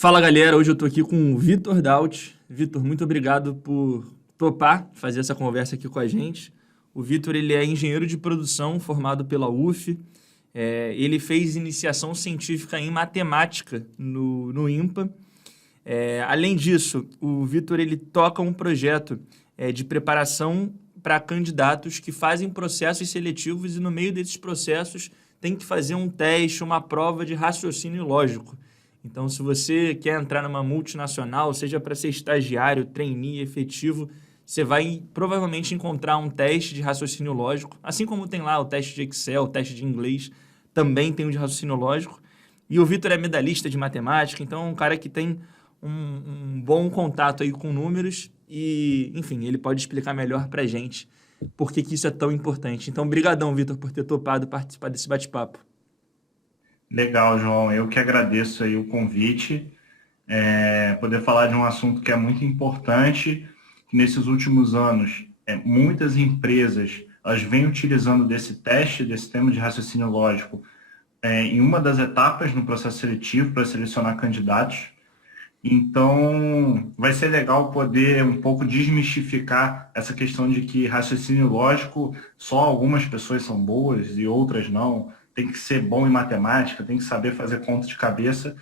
Fala galera, hoje eu tô aqui com o Vitor Daut. Vitor, muito obrigado por topar fazer essa conversa aqui com a gente. O Vitor, ele é engenheiro de produção formado pela UF. Ele fez iniciação científica em matemática no IMPA. Além disso, o Vitor ele toca um projeto de preparação para candidatos que fazem processos seletivos e no meio desses processos tem que fazer um teste, uma prova de raciocínio lógico. Então, se você quer entrar numa multinacional, seja para ser estagiário, trainee, efetivo, você vai provavelmente encontrar um teste de raciocínio lógico, assim como tem lá o teste de Excel, o teste de inglês, também tem o de raciocínio lógico. E o Vitor é medalhista de matemática, então é um cara que tem um bom contato aí com números e, enfim, ele pode explicar melhor para a gente por que isso é tão importante. Então, brigadão, Vitor, por ter topado participar desse bate-papo. Legal, João. Eu que agradeço aí o convite, poder falar de um assunto que é muito importante. Nesses últimos anos, muitas empresas elas vêm utilizando desse teste, desse tema de raciocínio lógico, em uma das etapas no processo seletivo para selecionar candidatos. Então, vai ser legal poder um pouco desmistificar essa questão de que raciocínio lógico só algumas pessoas são boas e outras não. Tem que ser bom em matemática, tem que saber fazer conta de cabeça.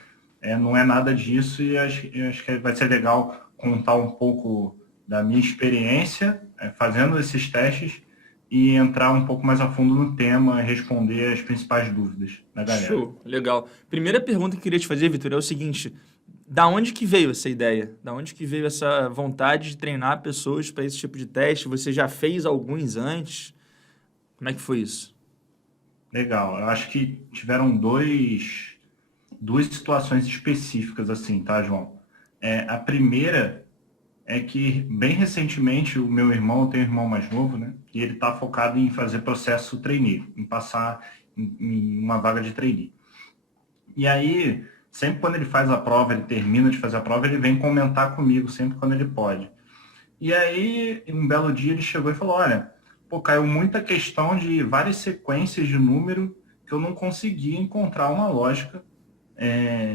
Não é nada disso e acho que vai ser legal contar um pouco da minha experiência fazendo esses testes e entrar um pouco mais a fundo no tema, responder as principais dúvidas da galera. Show, legal. Primeira pergunta que eu queria te fazer, Vitor, é o seguinte: da onde que veio essa ideia? Da onde que veio essa vontade de treinar pessoas para esse tipo de teste? Você já fez alguns antes? Como é que foi isso? Legal. Eu acho que tiveram duas situações específicas assim, tá, João? A primeira é que, bem recentemente, o meu irmão, eu tenho um irmão mais novo, né? E ele está focado em fazer processo trainee, em passar em uma vaga de trainee. E aí, sempre quando ele faz a prova, ele termina de fazer a prova, ele vem comentar comigo, sempre quando ele pode. E aí, um belo dia, ele chegou e falou, olha, pô, caiu muita questão de várias sequências de número que eu não conseguia encontrar uma lógica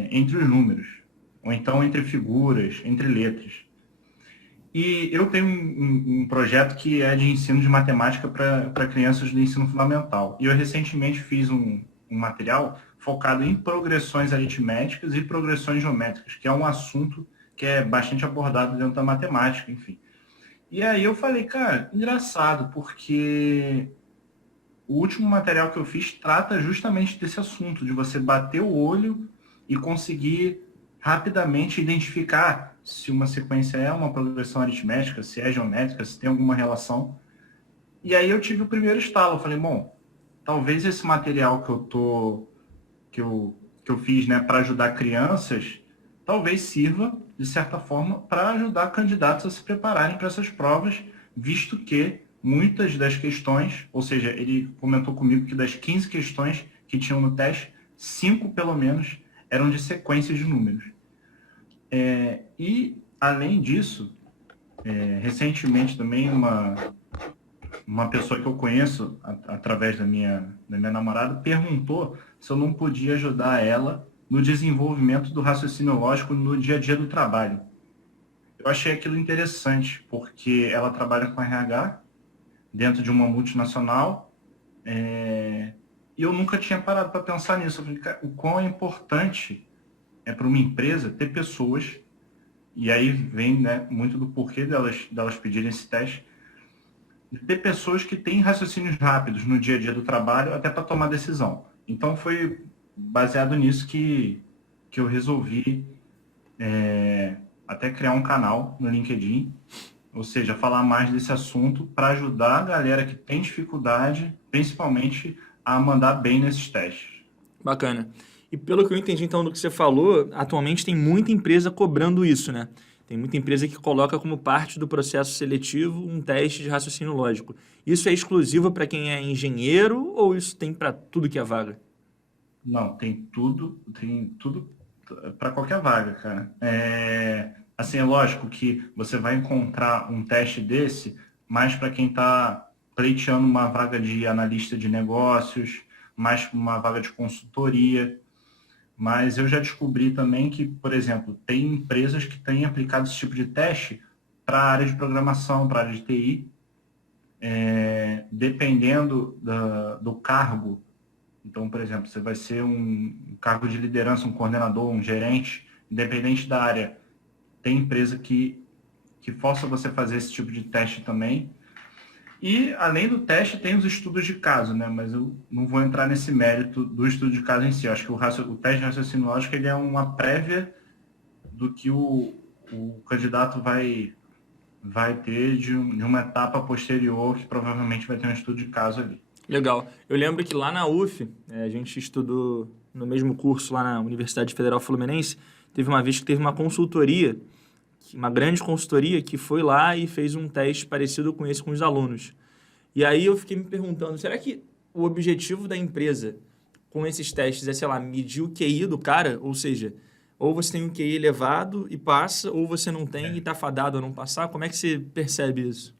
entre os números, ou então entre figuras, entre letras. E eu tenho um projeto que é de ensino de matemática para crianças do ensino fundamental. E eu recentemente fiz um material focado em progressões aritméticas e progressões geométricas, que é um assunto que é bastante abordado dentro da matemática, enfim. E aí eu falei, cara, engraçado, porque o último material que eu fiz trata justamente desse assunto, de você bater o olho e conseguir rapidamente identificar se uma sequência é uma progressão aritmética, se é geométrica, se tem alguma relação. E aí eu tive o primeiro estalo, eu falei, bom, talvez esse material que eu fiz, né, para ajudar crianças, talvez sirva, de certa forma, para ajudar candidatos a se prepararem para essas provas, visto que muitas das questões, ou seja, ele comentou comigo que das 15 questões que tinham no teste, 5 pelo menos eram de sequências de números. E, além disso, recentemente também uma pessoa que eu conheço através da minha namorada perguntou se eu não podia ajudar ela no desenvolvimento do raciocínio lógico no dia a dia do trabalho. Eu achei aquilo interessante, porque ela trabalha com RH dentro de uma multinacional e eu nunca tinha parado para pensar nisso. Eu falei, cara, o quão é importante para uma empresa ter pessoas, e aí vem, né, muito do porquê delas pedirem esse teste, ter pessoas que têm raciocínios rápidos no dia a dia do trabalho até para tomar decisão. Então foi baseado nisso que eu resolvi até criar um canal no LinkedIn, ou seja, falar mais desse assunto para ajudar a galera que tem dificuldade, principalmente, a mandar bem nesses testes. Bacana. E pelo que eu entendi, então, do que você falou, atualmente tem muita empresa cobrando isso, né? Tem muita empresa que coloca como parte do processo seletivo um teste de raciocínio lógico. Isso é exclusivo para quem é engenheiro ou isso tem para tudo que é vaga? Não, tem tudo para qualquer vaga, cara. Assim, é lógico que você vai encontrar um teste desse mais para quem está pleiteando uma vaga de analista de negócios, mais uma vaga de consultoria. mas eu já descobri também que, por exemplo, tem empresas que têm aplicado esse tipo de teste para a área de programação, para a área de TI, dependendo do cargo. Então, por exemplo, você vai ser um cargo de liderança, um coordenador, um gerente, independente da área. Tem empresa que força você a fazer esse tipo de teste também. E, além do teste, tem os estudos de caso, né? Mas eu não vou entrar nesse mérito do estudo de caso em si. Eu acho que o teste de raciocínio lógico ele é uma prévia do que o candidato vai ter de uma etapa posterior, que provavelmente vai ter um estudo de caso ali. Legal. Eu lembro que lá na UF, a gente estudou no mesmo curso lá na Universidade Federal Fluminense, teve uma vez que teve uma consultoria, uma grande consultoria, que foi lá e fez um teste parecido com esse com os alunos. E aí eu fiquei me perguntando, será que o objetivo da empresa com esses testes é, sei lá, medir o QI do cara? Ou seja, ou você tem um QI elevado e passa, ou você não tem e está fadado a não passar? Como é que você percebe isso?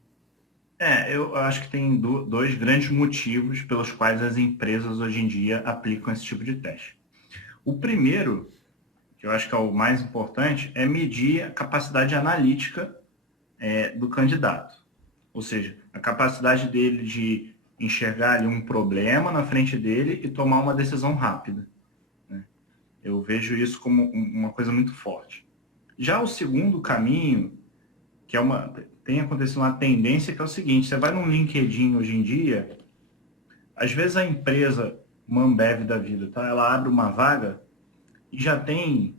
Eu acho que tem dois grandes motivos pelos quais as empresas hoje em dia aplicam esse tipo de teste. O primeiro, que eu acho que é o mais importante, é medir a capacidade analítica do candidato. Ou seja, a capacidade dele de enxergar ali um problema na frente dele e tomar uma decisão rápida, né? Eu vejo isso como uma coisa muito forte. Já o segundo caminho, que tem acontecido uma tendência que é o seguinte: você vai no LinkedIn hoje em dia, às vezes a empresa, uma Ambev da vida, tá? Ela abre uma vaga e já tem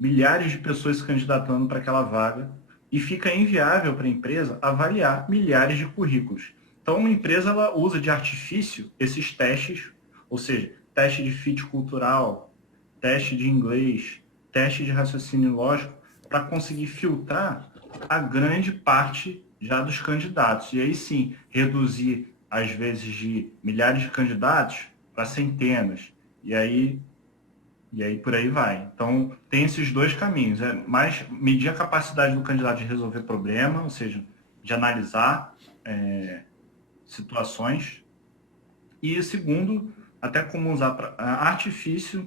milhares de pessoas se candidatando para aquela vaga e fica inviável para a empresa avaliar milhares de currículos. Então, uma empresa ela usa de artifício esses testes, ou seja, teste de fit cultural, teste de inglês, teste de raciocínio lógico, para conseguir filtrar a grande parte já dos candidatos. E aí sim, reduzir, às vezes, de milhares de candidatos para centenas. E aí por aí vai. Então, tem esses dois caminhos. Mais medir a capacidade do candidato de resolver problema, ou seja, de analisar situações. E segundo, até como usar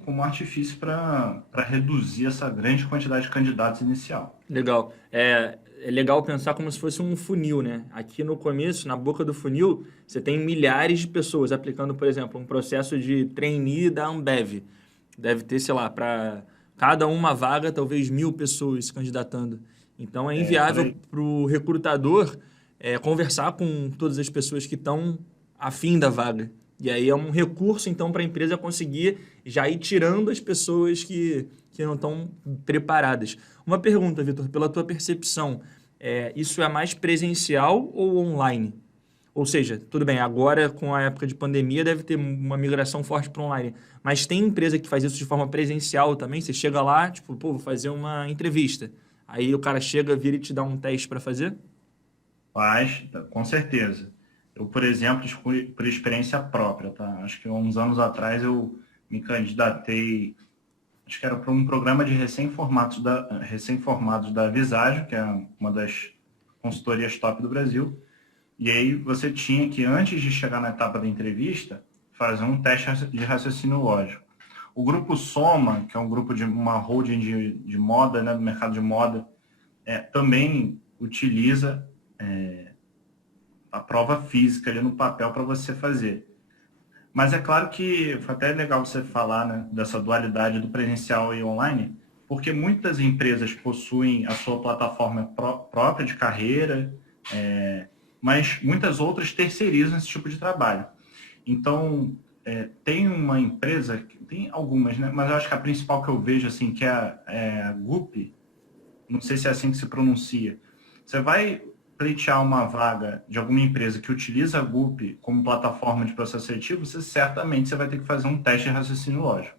como artifício para reduzir essa grande quantidade de candidatos inicial. Legal. É legal pensar como se fosse um funil, né? Aqui no começo, na boca do funil, você tem milhares de pessoas aplicando, por exemplo, um processo de trainee da Ambev. Deve ter, sei lá, para cada uma vaga, talvez 1.000 pessoas se candidatando. Então, é Por inviável aí. para o recrutador conversar com todas as pessoas que estão afim da vaga. E aí é um recurso, então, para a empresa conseguir já ir tirando as pessoas que não estão preparadas. Uma pergunta, Vitor, pela tua percepção, isso é mais presencial ou online? Ou seja, tudo bem, agora com a época de pandemia deve ter uma migração forte para online, mas tem empresa que faz isso de forma presencial também? Você chega lá, tipo, pô, vou fazer uma entrevista. Aí o cara chega, vira e te dá um teste para fazer? Faz, com certeza. Eu, por exemplo, por experiência própria, tá? Acho que há uns anos atrás eu me candidatei, acho que era para um programa de recém-formados da Visagio, que é uma das consultorias top do Brasil. E aí você tinha que, antes de chegar na etapa da entrevista, fazer um teste de raciocínio lógico. O grupo Soma, que é um grupo de uma holding de moda, né, do mercado de moda, também utiliza a prova física ali no papel para você fazer. Mas é claro que foi até legal você falar, né, dessa dualidade do presencial e online, porque muitas empresas possuem a sua plataforma própria de carreira, mas muitas outras terceirizam esse tipo de trabalho. Então, tem uma empresa, tem algumas, né, mas eu acho que a principal que eu vejo, assim, que é a GUP, não sei se é assim que se pronuncia. Você vai pleitear uma vaga de alguma empresa que utiliza a GUP como plataforma de processo seletivo, você vai ter que fazer um teste de raciocínio lógico.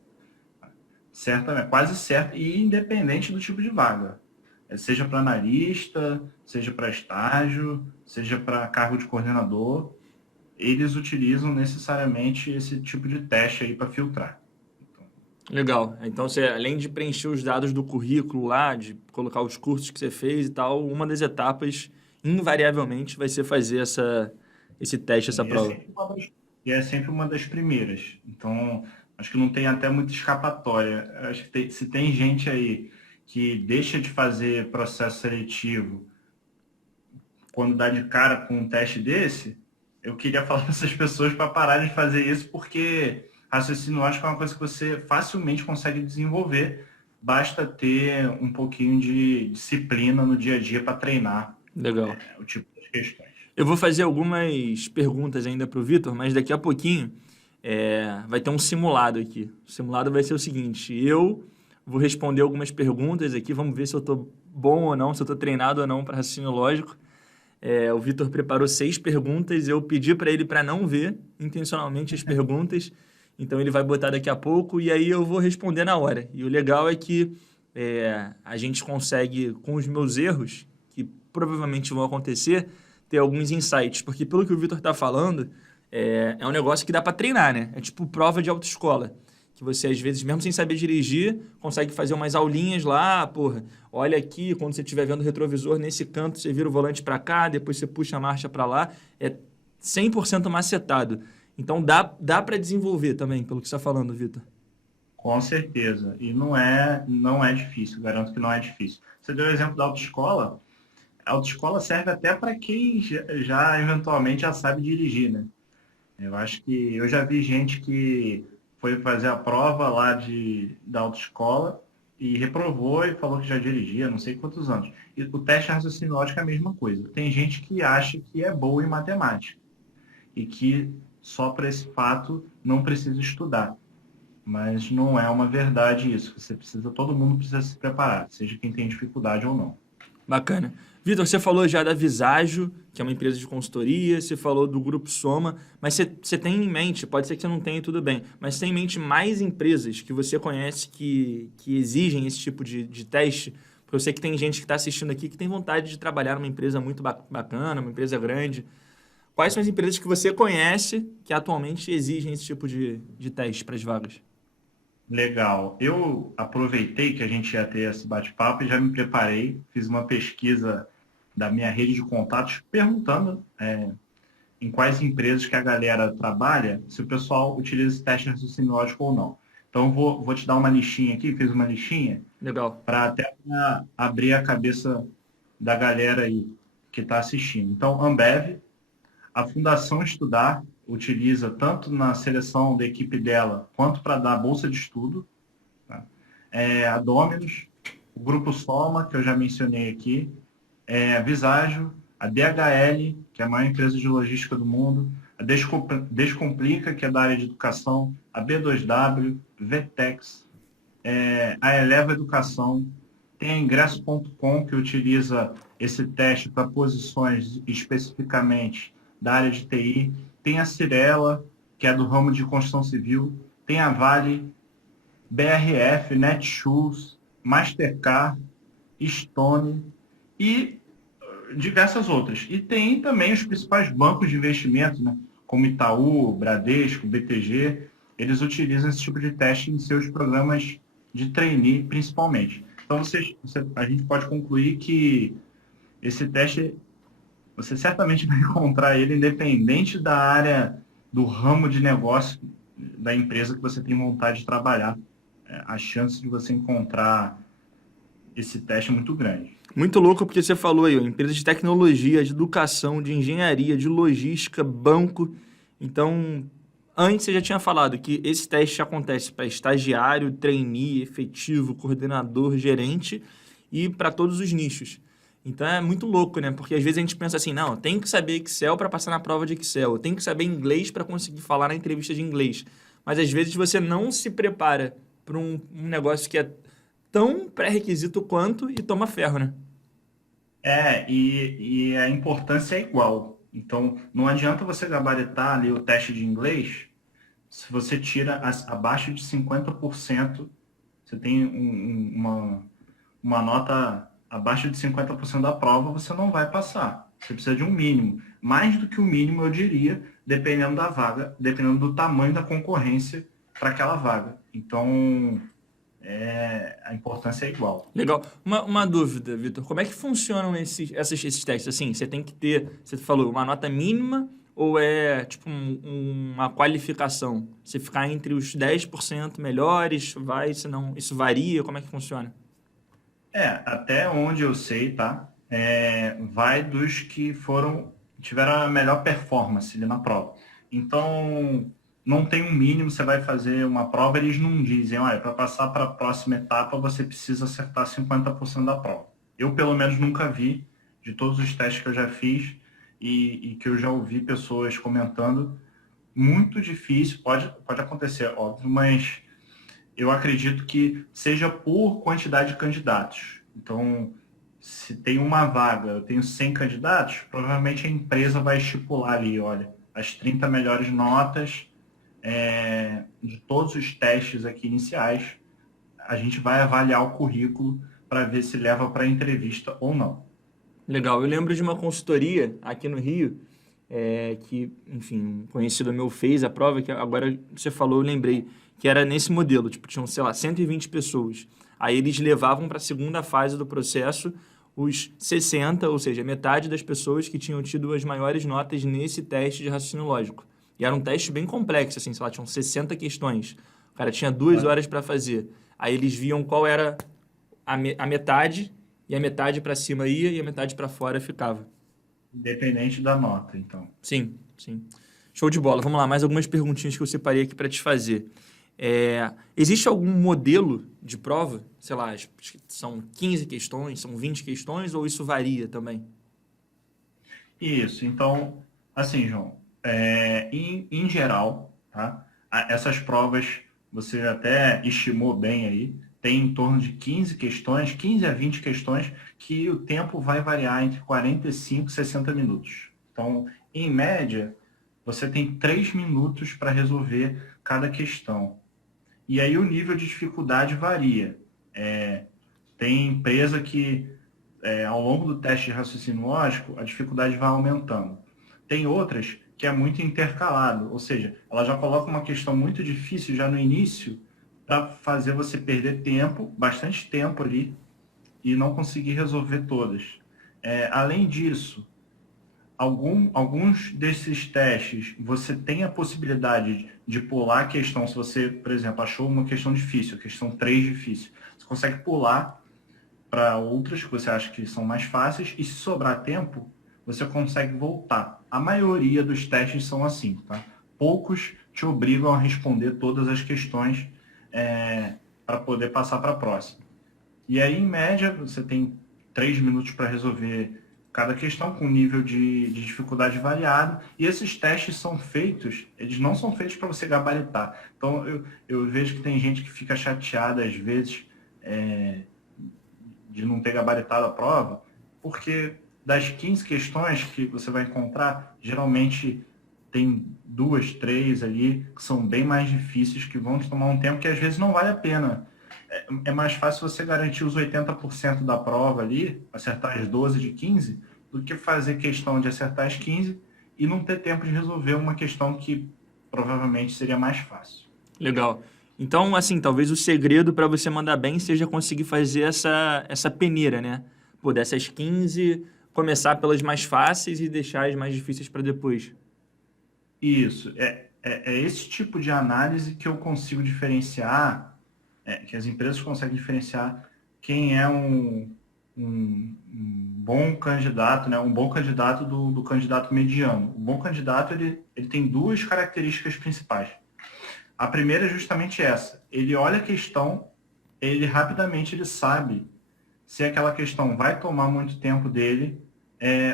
Certamente, quase certo, e independente do tipo de vaga. Seja para analista, seja para estágio, seja para cargo de coordenador, eles utilizam necessariamente esse tipo de teste aí para filtrar. Legal. Então, você, além de preencher os dados do currículo lá, de colocar os cursos que você fez e tal, uma das etapas, invariavelmente, vai ser fazer esse teste, essa E é prova. sempre uma das, e é sempre uma das primeiras. Então, Acho que não tem até muita escapatória. Acho que se tem gente aí que deixa de fazer processo seletivo quando dá de cara com um teste desse, eu queria falar para essas pessoas para pararem de fazer isso, porque raciocínio lógico é uma coisa que você facilmente consegue desenvolver, basta ter um pouquinho de disciplina no dia a dia para treinar Legal. o tipo de questões. Eu vou fazer algumas perguntas ainda para o Vitor, mas daqui a pouquinho vai ter um simulado aqui. O simulado vai ser o seguinte: eu vou responder algumas perguntas aqui, vamos ver se eu estou bom ou não, se eu estou treinado ou não para raciocínio lógico. O Vitor preparou 6 perguntas, eu pedi para ele para não ver intencionalmente as perguntas, então ele vai botar daqui a pouco e aí eu vou responder na hora. E o legal é que a gente consegue, com os meus erros, que provavelmente vão acontecer, ter alguns insights, porque pelo que o Vitor está falando, é um negócio que dá para treinar, né? É tipo prova de autoescola, que você, às vezes, mesmo sem saber dirigir, consegue fazer umas aulinhas lá, porra, olha aqui, quando você estiver vendo o retrovisor, nesse canto, você vira o volante para cá, depois você puxa a marcha para lá, é 100% macetado. Então, dá para desenvolver também, pelo que você está falando, Vitor. Com certeza. E não é difícil, garanto que não é difícil. Você deu o exemplo da autoescola. A autoescola serve até para quem já eventualmente já sabe dirigir, né? Eu acho que eu já vi gente que foi fazer a prova lá da autoescola e reprovou e falou que já dirigia não sei quantos anos. E o teste de raciocínio lógico é a mesma coisa. Tem gente que acha que é boa em matemática e que só para esse fato não precisa estudar. Mas não é uma verdade isso. Todo mundo precisa se preparar, seja quem tem dificuldade ou não. Bacana. Vitor, você falou já da Visagio, que é uma empresa de consultoria, você falou do Grupo Soma, mas você tem em mente, pode ser que você não tenha, tudo bem, mas tem em mente mais empresas que você conhece que exigem esse tipo de teste? Porque eu sei que tem gente que está assistindo aqui que tem vontade de trabalhar numa empresa muito bacana, uma empresa grande. Quais são as empresas que você conhece que atualmente exigem esse tipo de teste para as vagas? Legal. Eu aproveitei que a gente ia ter esse bate-papo e já me preparei, fiz uma pesquisa da minha rede de contatos perguntando em quais empresas que a galera trabalha, se o pessoal utiliza esse teste de raciocínio lógico ou não. Então, vou te dar uma listinha aqui, fiz uma listinha, Legal. para até abrir a cabeça da galera aí que está assistindo. Então, Ambev, a Fundação Estudar, utiliza tanto na seleção da equipe dela, quanto para dar bolsa de estudo. Tá? A Dominus, o Grupo Soma, que eu já mencionei aqui, a Visagio, a DHL, que é a maior empresa de logística do mundo, a Descomplica, que é da área de educação, a B2W, Vtex, a Eleva Educação, tem a Ingresso.com, que utiliza esse teste para posições especificamente da área de TI, tem a Cirela, que é do ramo de construção civil, tem a Vale, BRF, Netshoes, Mastercard, Stone e diversas outras. E tem também os principais bancos de investimento, né, como Itaú, Bradesco, BTG, eles utilizam esse tipo de teste em seus programas de trainee, principalmente. Então, a gente pode concluir que esse teste, você certamente vai encontrar ele independente da área, do ramo de negócio da empresa que você tem vontade de trabalhar. A chance de você encontrar esse teste é muito grande. Muito louco porque você falou aí, ó, empresa de tecnologia, de educação, de engenharia, de logística, banco. Então, antes você já tinha falado que esse teste acontece para estagiário, trainee, efetivo, coordenador, gerente e para todos os nichos. Então é muito louco, né? Porque às vezes a gente pensa assim, não, tem que saber Excel para passar na prova de Excel, tem que saber inglês para conseguir falar na entrevista de inglês. Mas às vezes você não se prepara para um negócio que é tão pré-requisito quanto e toma ferro, né? E a importância é igual. Então, não adianta você gabaritar ali o teste de inglês se você tira abaixo de 50%, você tem uma nota abaixo de 50% da prova, você não vai passar. Você precisa de um mínimo. Mais do que o mínimo, eu diria, dependendo da vaga, dependendo do tamanho da concorrência para aquela vaga. Então, a importância é igual. Legal. Uma dúvida, Vitor. Como é que funcionam esses testes? Assim, você tem que ter, você falou, uma nota mínima ou é tipo uma qualificação? Se ficar entre os 10% melhores, vai, se não, isso varia, como é que funciona? Até onde eu sei, tá? Vai dos que tiveram a melhor performance ali na prova. Então, não tem um mínimo, você vai fazer uma prova, eles não dizem, olha, para passar para a próxima etapa, você precisa acertar 50% da prova. Eu, pelo menos, nunca vi, de todos os testes que eu já fiz e que eu já ouvi pessoas comentando, muito difícil, pode acontecer, óbvio, mas eu acredito que seja por quantidade de candidatos. Então, se tem uma vaga, eu tenho 100 candidatos, provavelmente a empresa vai estipular ali, olha, as 30 melhores notas de todos os testes aqui iniciais, a gente vai avaliar o currículo para ver se leva para a entrevista ou não. Legal. Eu lembro de uma consultoria aqui no Rio, que, enfim, um conhecido meu fez a prova, que agora você falou, eu lembrei, que era nesse modelo, tipo, tinham, sei lá, 120 pessoas. Aí eles levavam para a segunda fase do processo os 60, ou seja, metade das pessoas que tinham tido as maiores notas nesse teste de raciocínio lógico. E era um teste bem complexo, assim, sei lá, tinham 60 questões. O cara tinha 2 horas para fazer. Aí eles viam qual era a metade, e a metade para cima ia e a metade para fora ficava. Independente da nota, então. Sim, sim. Show de bola. Vamos lá, mais algumas perguntinhas que eu separei aqui para te fazer. Existe algum modelo de prova? Sei lá, acho que são 15 questões, são 20 questões, ou isso varia também? Isso, então, assim, João, em geral, tá? Essas provas, você até estimou bem aí, tem em torno de 15 questões, 15 a 20 questões, que o tempo vai variar entre 45 e 60 minutos. Então, em média, você tem 3 minutos para resolver cada questão. E aí o nível de dificuldade varia. Tem empresa que ao longo do teste de raciocínio lógico, a dificuldade vai aumentando. Tem outras que é muito intercalado, ou seja, ela já coloca uma questão muito difícil já no início para fazer você perder tempo, bastante tempo ali, e não conseguir resolver todas. Além disso, alguns desses testes você tem a possibilidade de pular a questão, se você, por exemplo, achou uma questão difícil, a questão 3 difícil, você consegue pular para outras que você acha que são mais fáceis e se sobrar tempo, você consegue voltar. A maioria dos testes são assim, tá? Poucos te obrigam a responder todas as questões para poder passar para a próxima. E aí, em média, você tem 3 minutos para resolver cada questão com nível de dificuldade variado. E esses testes são feitos, eles não são feitos para você gabaritar. Então, eu vejo que tem gente que fica chateada às vezes de não ter gabaritado a prova, porque das 15 questões que você vai encontrar, geralmente tem 2, 3 ali que são bem mais difíceis, que vão te tomar um tempo que às vezes não vale a pena. É mais fácil você garantir os 80% da prova ali, acertar as 12 de 15, do que fazer questão de acertar as 15 e não ter tempo de resolver uma questão que provavelmente seria mais fácil. Legal. Então, assim, talvez o segredo para você mandar bem seja conseguir fazer essa peneira, né? Pô, dessas 15, começar pelas mais fáceis e deixar as mais difíceis para depois. Isso, é esse tipo de análise que eu consigo diferenciar, que as empresas conseguem diferenciar quem é um bom candidato, né? Um bom candidato do candidato mediano. O bom candidato, ele tem duas características principais. A primeira é justamente essa. Ele olha a questão, ele rapidamente ele sabe se aquela questão vai tomar muito tempo dele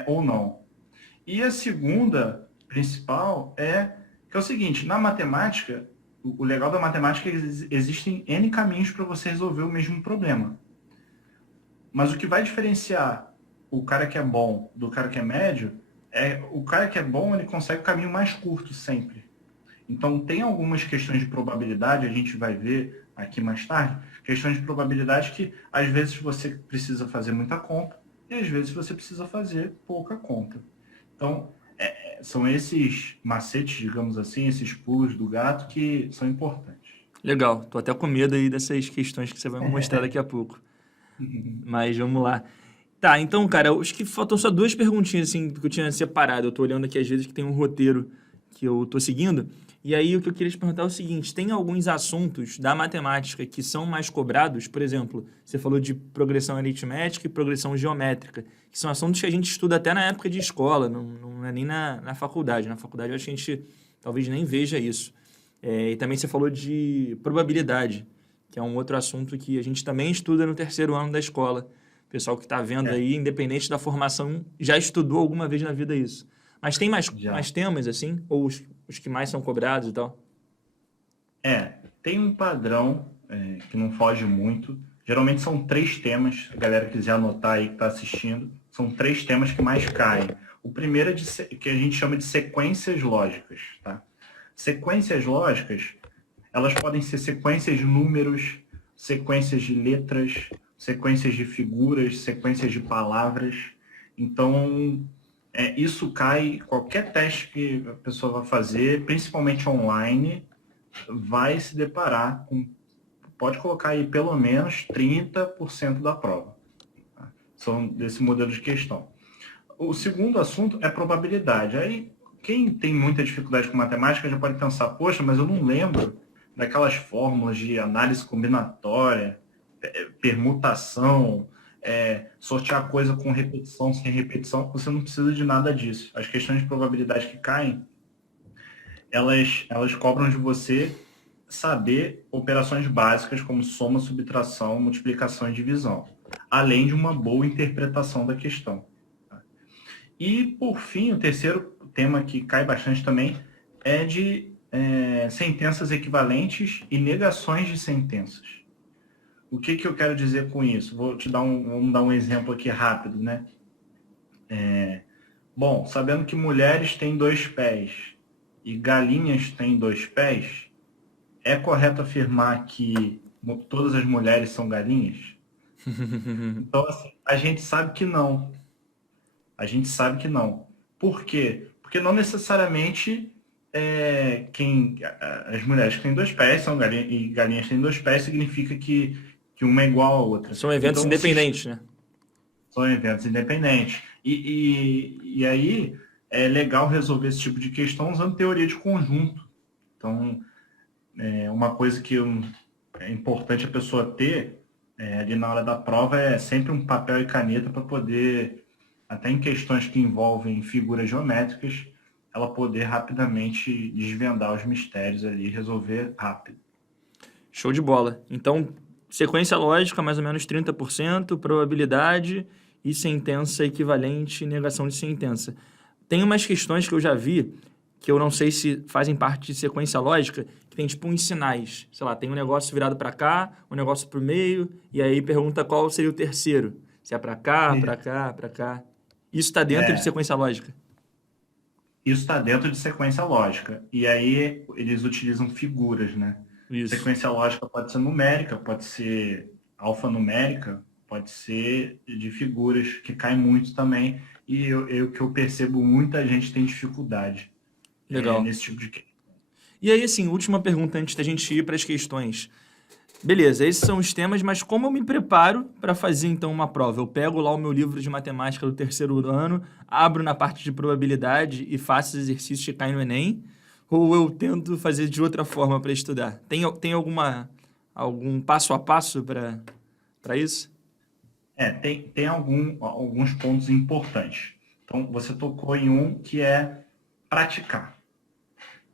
ou não. E a segunda principal que é o seguinte, na matemática, o legal da matemática é que existem N caminhos para você resolver o mesmo problema. Mas o que vai diferenciar o cara que é bom do cara que é médio o cara que é bom, ele consegue o caminho mais curto sempre. Então, tem algumas questões de probabilidade, a gente vai ver aqui mais tarde, questões de probabilidade que, às vezes, você precisa fazer muita conta e, às vezes, você precisa fazer pouca conta. Então, são esses macetes, digamos assim, esses pulos do gato que são importantes. Legal. Tô até com medo aí dessas questões que você vai me mostrar daqui a pouco. Mas vamos lá. Tá, então, cara, eu acho que faltam só duas perguntinhas, assim, que eu tinha separado. Eu tô olhando aqui, às vezes, que tem um roteiro que eu tô seguindo. E aí, o que eu queria te perguntar é o seguinte: tem alguns assuntos da matemática que são mais cobrados? Por exemplo, você falou de progressão aritmética e progressão geométrica, que são assuntos que a gente estuda até na época de escola, não é nem na faculdade. Na faculdade, eu acho que a gente talvez nem veja isso. E também você falou de probabilidade, que é um outro assunto que a gente também estuda no terceiro ano da escola. O pessoal que está vendo É, aí, independente da formação, já estudou alguma vez na vida isso. Mas tem já. mais temas, assim? Ou os que mais são cobrados e tal? Tem um padrão que não foge muito. Geralmente são três temas, se a galera quiser anotar aí que está assistindo, são três temas que mais caem. O primeiro é que a gente chama de sequências lógicas, tá? Sequências lógicas, elas podem ser sequências de números, sequências de letras, sequências de figuras, sequências de palavras. Então, isso cai, qualquer teste que a pessoa vai fazer, principalmente online, vai se deparar com, pode colocar aí pelo menos 30% da prova. Tá? São desse modelo de questão. O segundo assunto é probabilidade. Aí, quem tem muita dificuldade com matemática já pode pensar, poxa, mas eu não lembro daquelas fórmulas de análise combinatória, permutação, sortear coisa com repetição, sem repetição. Você não precisa de nada disso. As questões de probabilidade que caem, elas cobram de você saber operações básicas como soma, subtração, multiplicação e divisão, além de uma boa interpretação da questão. E, por fim, o terceiro tema que cai bastante também é de sentenças equivalentes e negações de sentenças. O que eu quero dizer com isso? Vamos dar um exemplo aqui rápido, né? Bom, sabendo que mulheres têm dois pés e galinhas têm dois pés, é correto afirmar que todas as mulheres são galinhas? Então, assim, a gente sabe que não. A gente sabe que não. Por quê? Porque não necessariamente as mulheres que têm dois pés são galinhas, e galinhas têm dois pés significa que uma é igual à outra. São eventos Então, independentes, né? são eventos independentes. E aí é legal resolver esse tipo de questão usando teoria de conjunto. Então, uma coisa que é importante a pessoa ter ali na hora da prova é sempre um papel e caneta para poder, até em questões que envolvem figuras geométricas, ela poder rapidamente desvendar os mistérios ali e resolver rápido. Show de bola. Então, sequência lógica, mais ou menos 30%, probabilidade e sentença equivalente, negação de sentença. Tem umas questões que eu já vi, que eu não sei se fazem parte de sequência lógica, que tem tipo uns sinais. Sei lá, tem um negócio virado para cá, um negócio para o meio, e aí pergunta qual seria o terceiro. Se é para cá, para cá, para cá. Isso está dentro de É, sequência lógica. isso está dentro de sequência lógica. E aí eles utilizam figuras, né? Isso. Sequência lógica pode ser numérica, pode ser alfanumérica, pode ser de figuras, que cai muito também. E eu que eu percebo, muita gente tem dificuldade Legal. nesse tipo de questão. E aí, assim, última pergunta antes da gente ir para as questões. Beleza, esses são os temas, mas como eu me preparo para fazer então uma prova? Eu pego lá o meu livro de matemática do terceiro ano, abro na parte de probabilidade e faço exercícios que caem no Enem, ou eu tento fazer de outra forma para estudar? Tem algum passo a passo para isso? Tem alguns pontos importantes. Então, você tocou em um que é praticar.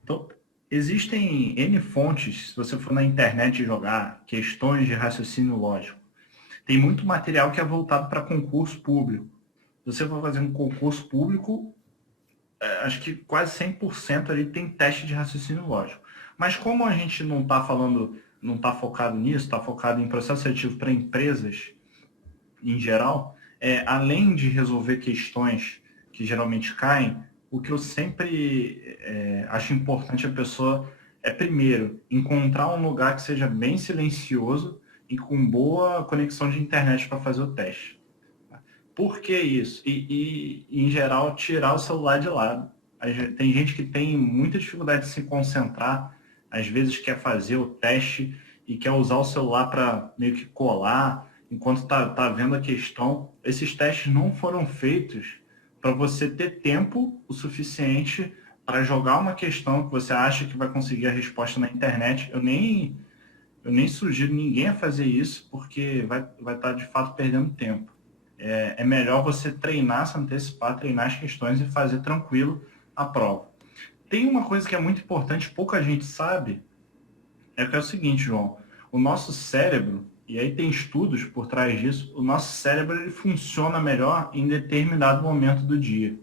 Então, existem N fontes, se você for na internet jogar questões de raciocínio lógico, tem muito material que é voltado para concurso público. Se você for fazer um concurso público, acho que quase 100% ali tem teste de raciocínio lógico. Mas como a gente não está falando, não está focado nisso, está focado em processo seletivo para empresas em geral, além de resolver questões que geralmente caem, o que eu sempre acho importante a pessoa primeiro, encontrar um lugar que seja bem silencioso e com boa conexão de internet para fazer o teste. Por que isso? Em geral, tirar o celular de lado. Tem gente que tem muita dificuldade de se concentrar, às vezes quer fazer o teste e quer usar o celular para meio que colar, enquanto tá vendo a questão, esses testes não foram feitos para você ter tempo o suficiente para jogar uma questão que você acha que vai conseguir a resposta na internet. Eu nem sugiro ninguém a fazer isso, porque vai estar de fato perdendo tempo. É melhor você treinar, se antecipar, treinar as questões e fazer tranquilo a prova. Tem uma coisa que é muito importante, pouca gente sabe, é que é o seguinte, João, o nosso cérebro, e aí tem estudos por trás disso, o nosso cérebro ele funciona melhor em determinado momento do dia.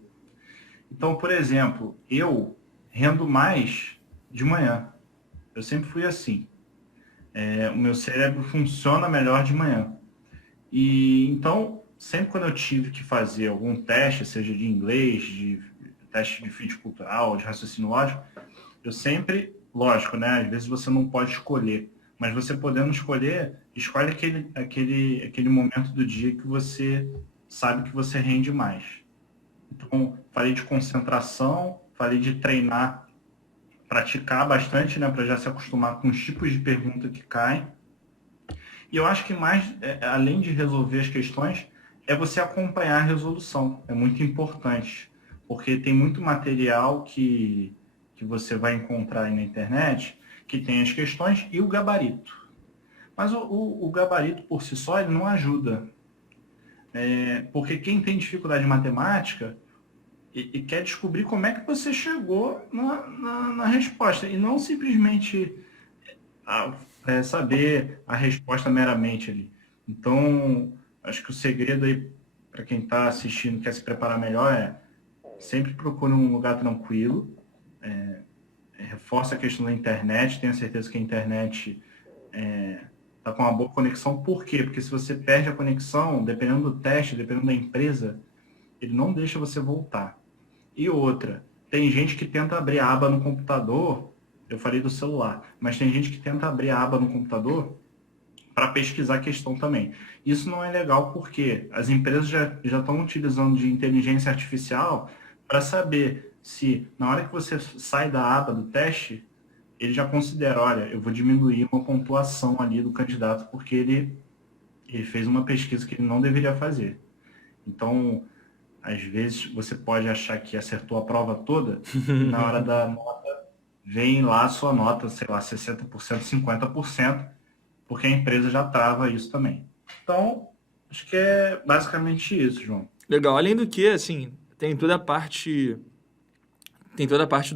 Então, por exemplo, eu rendo mais de manhã. Eu sempre fui assim. O meu cérebro funciona melhor de manhã. E então, sempre quando eu tive que fazer algum teste, seja de inglês, de teste de fit cultural, de raciocínio lógico, eu sempre, lógico, né? Às vezes você não pode escolher, mas você podendo escolher, escolhe aquele momento do dia que você sabe que você rende mais. Então, falei de concentração, falei de treinar, praticar bastante, né? Para já se acostumar com os tipos de pergunta que caem. E eu acho que mais, além de resolver as questões, é você acompanhar a resolução. É muito importante, porque tem muito material que você vai encontrar aí na internet que tem as questões e o gabarito. Mas o gabarito por si só ele não ajuda. Porque quem tem dificuldade em matemática e quer descobrir como é que você chegou na resposta e não simplesmente saber a resposta meramente ali. Então, acho que o segredo aí, para quem está assistindo quer se preparar melhor, sempre procure um lugar tranquilo, reforça a questão da internet, tenha certeza que a internet está com uma boa conexão. Por quê? Porque se você perde a conexão, dependendo do teste, dependendo da empresa, ele não deixa você voltar. E outra, tem gente que tenta abrir a aba no computador, eu falei do celular, mas tem gente que tenta abrir a aba no computador para pesquisar a questão também. Isso não é legal porque as empresas já estão utilizando de inteligência artificial para saber se, na hora que você sai da aba do teste, ele já considera, olha, eu vou diminuir uma pontuação ali do candidato porque ele fez uma pesquisa que ele não deveria fazer. Então, às vezes você pode achar que acertou a prova toda e na hora da nota vem lá a sua nota, sei lá, 60%, 50%, porque a empresa já trava isso também. Então, acho que é basicamente isso, João. Legal. Além do que, assim, tem toda a parte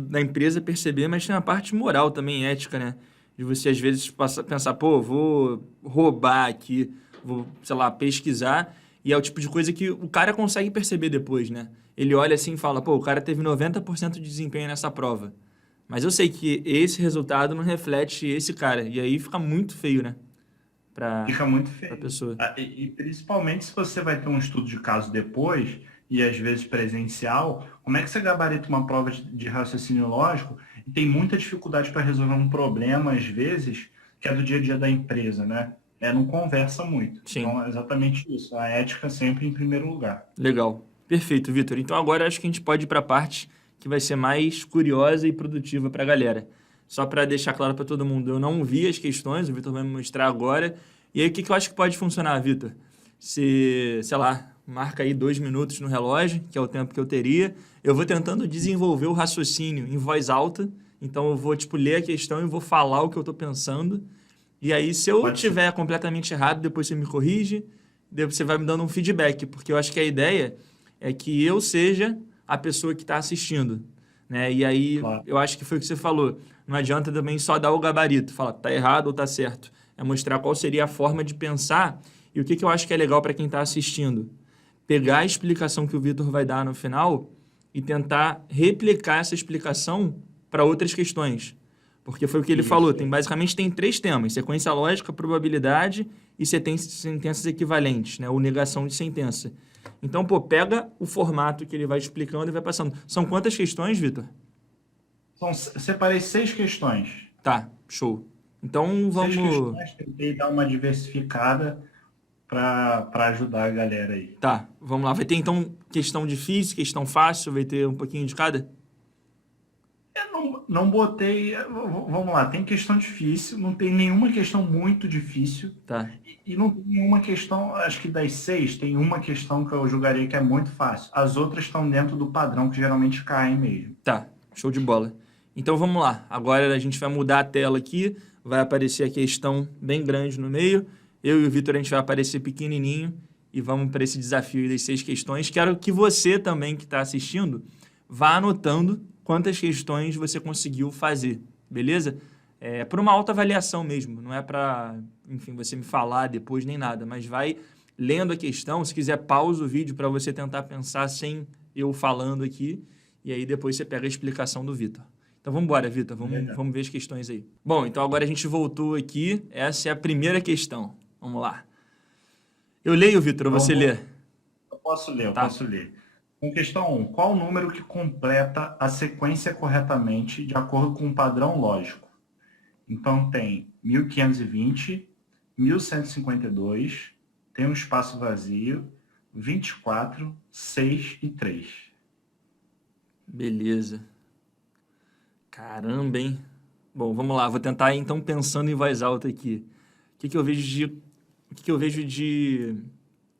da empresa perceber, mas tem a parte moral também, ética, né? De você, às vezes, pensar, pô, vou roubar aqui, vou, sei lá, pesquisar, e é o tipo de coisa que o cara consegue perceber depois, né? Ele olha assim e fala, pô, o cara teve 90% de desempenho nessa prova. Mas eu sei que esse resultado não reflete esse cara. E aí fica muito feio, né? Fica muito Pra feio. pessoa. E principalmente se você vai ter um estudo de caso depois, e às vezes presencial, como é que você gabarita uma prova de raciocínio lógico e tem muita dificuldade para resolver um problema, às vezes, que é do dia a dia da empresa, né? Não conversa muito. Sim. Então, é exatamente isso. A ética sempre em primeiro lugar. Legal. Perfeito, Vitor. Então agora acho que a gente pode ir para a parte que vai ser mais curiosa e produtiva para a galera. Só para deixar claro para todo mundo, eu não vi as questões, o Vitor vai me mostrar agora. E aí, o que eu acho que pode funcionar, Vitor? Se, sei lá, marca aí 2 minutos no relógio, que é o tempo que eu teria. Eu vou tentando desenvolver o raciocínio em voz alta. Então, eu vou, tipo, ler a questão e vou falar o que eu estou pensando. E aí, se eu Pode ser. tiver completamente errado, depois você me corrige, depois você vai me dando um feedback, porque eu acho que a ideia é que eu seja a pessoa que está assistindo, né? E aí, Claro. eu acho que foi o que você falou. Não adianta também só dar o gabarito, falar tá errado ou tá certo. É mostrar qual seria a forma de pensar e o que eu acho que é legal para quem está assistindo. Pegar a explicação que o Vitor vai dar no final e tentar replicar essa explicação para outras questões. Porque foi o que ele falou, Isso. basicamente tem 3 temas, sequência lógica, probabilidade e sentenças equivalentes, né? Ou negação de sentença. Então, pô, pega o formato que ele vai explicando e vai passando. São quantas questões, Vitor? Então, separei 6 questões. Tá, show. Então, 6 vamos... questões, tentei dar uma diversificada para ajudar a galera aí. Tá, vamos lá. Vai ter, então, questão difícil, questão fácil, vai ter um pouquinho de cada? não botei. Vamos lá, tem questão difícil, não tem nenhuma questão muito difícil. Tá, E não tem nenhuma questão, acho que das 6, tem uma questão que eu julgaria que é muito fácil. As outras estão dentro do padrão que geralmente caem mesmo. tá. Show de bola. Então vamos lá. Agora a gente vai mudar a tela aqui. Vai aparecer a questão bem grande no meio. Eu e o Vitor, a gente vai aparecer pequenininho. E vamos para esse desafio aí das 6 questões. Quero que você também que está assistindo vá anotando quantas questões você conseguiu fazer. Beleza? É por uma autoavaliação mesmo. Não é para, enfim, você me falar depois nem nada. Mas vai lendo a questão. Se quiser, pausa o vídeo para você tentar pensar sem eu falando aqui. E aí depois você pega a explicação do Vitor. Então vamos embora, Vitor. Vamos ver as questões aí. Bom, então agora a gente voltou aqui. Essa é a primeira questão. Vamos lá. Eu leio, Vitor, ou você lê? Eu posso ler, Tá. Com questão 1. Qual o número que completa a sequência corretamente de acordo com um padrão lógico? Então tem 1520, 1152, tem um espaço vazio, 24, 6 e 3. Beleza. Caramba, hein? Bom, vamos lá. Vou tentar, então, pensando em voz alta aqui. O que eu vejo de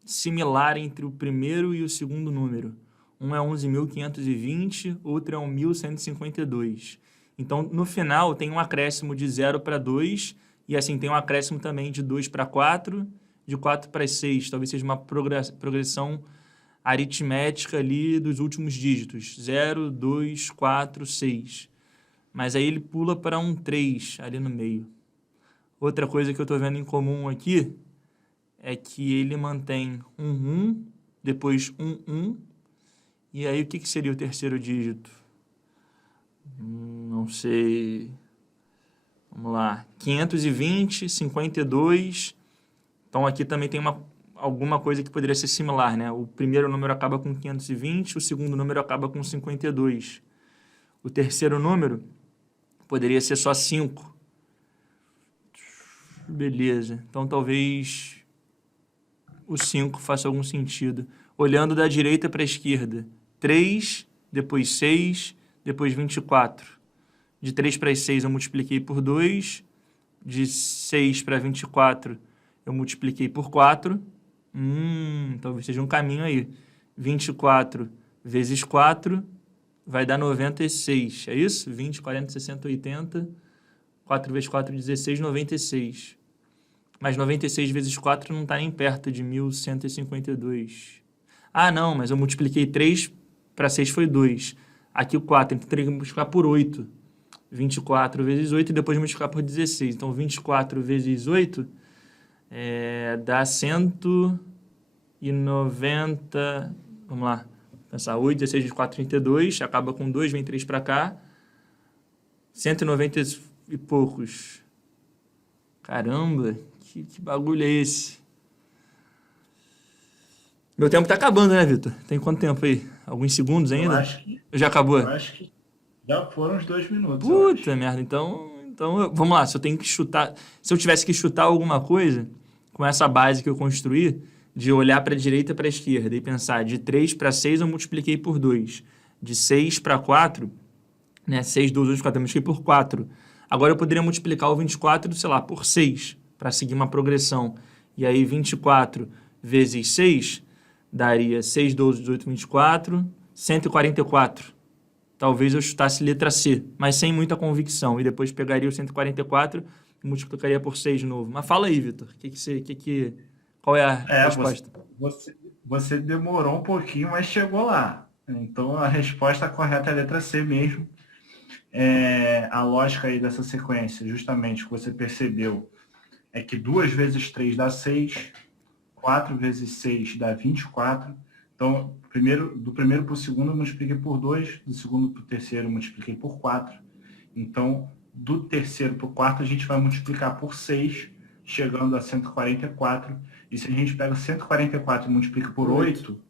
similar entre o primeiro e o segundo número? Um é 11.520, outro é 1.152. Então, no final, tem um acréscimo de 0 para 2, e assim, tem um acréscimo também de 2 para 4, de 4 para 6. Talvez seja uma progressão aritmética ali dos últimos dígitos. 0, 2, 4, 6. Mas aí ele pula para um 3 ali no meio. Outra coisa que eu estou vendo em comum aqui é que ele mantém um 1, depois um 1, e aí o que seria o terceiro dígito? Não sei. Vamos lá. 520, 52. Então aqui também tem alguma coisa que poderia ser similar, né? O primeiro número acaba com 520, o segundo número acaba com 52. O terceiro número poderia ser só 5. Beleza. Então talvez o 5 faça algum sentido. Olhando da direita para a esquerda. 3, depois 6, depois 24. De 3 para 6 eu multipliquei por 2. De 6 para 24 eu multipliquei por 4. Talvez seja um caminho aí. 24 vezes 4 vai dar 96. É isso? 20, 40, 60, 80. 4 vezes 4, 16, 96. Mas 96 vezes 4 não está nem perto de 1.152. Ah, não, mas eu multipliquei 3 para 6 foi 2. Aqui o 4, então teria que multiplicar por 8. 24 vezes 8 e depois multiplicar por 16. Então, 24 vezes 8 dá 190... Vamos lá. Pensar 8, 16 vezes 4, 32. Acaba com 2, vem 3 para cá. 190 e poucos. Caramba, que bagulho é esse? Meu tempo tá acabando, né, Vitor? Tem quanto tempo aí? Alguns segundos ainda? Já acabou? Eu acho que já foram os 2 minutos. Puta merda, então vamos lá, se eu tivesse que chutar alguma coisa com essa base que eu construí, de olhar para a direita e para a esquerda e pensar, de 3 para 6 eu multipliquei por 2, de 6 para 4, né, 6, 2, 8, 4, eu multipliquei por 4. Agora eu poderia multiplicar o 24, sei lá, por 6, para seguir uma progressão. E aí 24 vezes 6 daria 6, 12, 18, 24, 144. Talvez eu chutasse letra C, mas sem muita convicção. E depois pegaria o 144 e multiplicaria por 6 de novo. Mas fala aí, Vitor. Qual é a resposta? Você demorou um pouquinho, mas chegou lá. Então, a resposta correta é a letra C mesmo. A lógica aí dessa sequência, justamente, que você percebeu, é que 2 vezes 3 dá 6, 4 vezes 6 dá 24. Então, do primeiro para o segundo eu multipliquei por 2, do segundo para o terceiro eu multipliquei por 4. Então, do terceiro para o quarto a gente vai multiplicar por 6, chegando a 144. E se a gente pega 144 e multiplica por 8,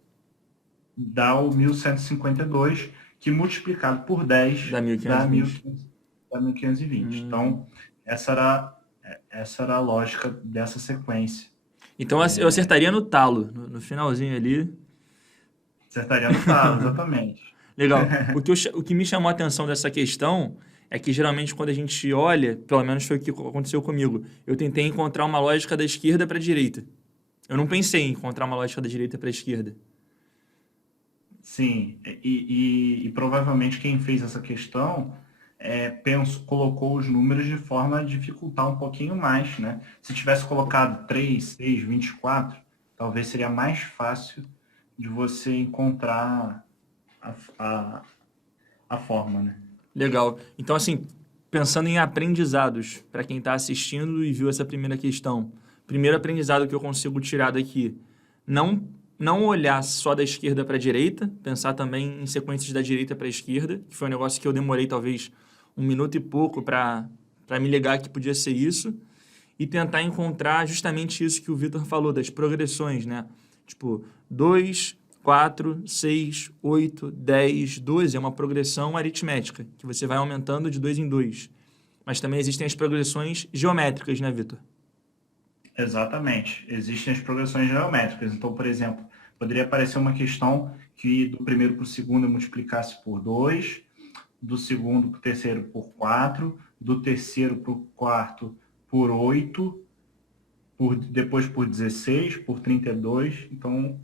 dá o 1152, que multiplicado por 10 dá 1520. Então, essa era a lógica dessa sequência. Então, eu acertaria no talo, no finalzinho ali. Acertaria no talo, exatamente. Legal. O que me chamou a atenção dessa questão é que geralmente quando a gente olha, pelo menos foi o que aconteceu comigo, eu tentei encontrar uma lógica da esquerda para a direita. Eu não pensei em encontrar uma lógica da direita para a esquerda. Sim, e provavelmente quem fez essa questão colocou os números de forma a dificultar um pouquinho mais, né? Se tivesse colocado 3, 6, 24, talvez seria mais fácil de você encontrar a forma, né? Legal. Então, assim, pensando em aprendizados, para quem está assistindo e viu essa primeira questão, primeiro aprendizado que eu consigo tirar daqui, não olhar só da esquerda para a direita, pensar também em sequências da direita para a esquerda, que foi um negócio que eu demorei talvez 1 minuto e pouco para me ligar que podia ser isso, e tentar encontrar justamente isso que o Vitor falou, das progressões, né? Tipo, 2, 4, 6, 8, 10, 12 é uma progressão aritmética, que você vai aumentando de 2 em 2. Mas também existem as progressões geométricas, né, Vitor? Exatamente. Existem as progressões geométricas. Então, por exemplo, poderia aparecer uma questão que do primeiro para o segundo eu multiplicasse por 2, do segundo para o terceiro por 4, do terceiro para o quarto por 8, depois por 16, por 32. Então,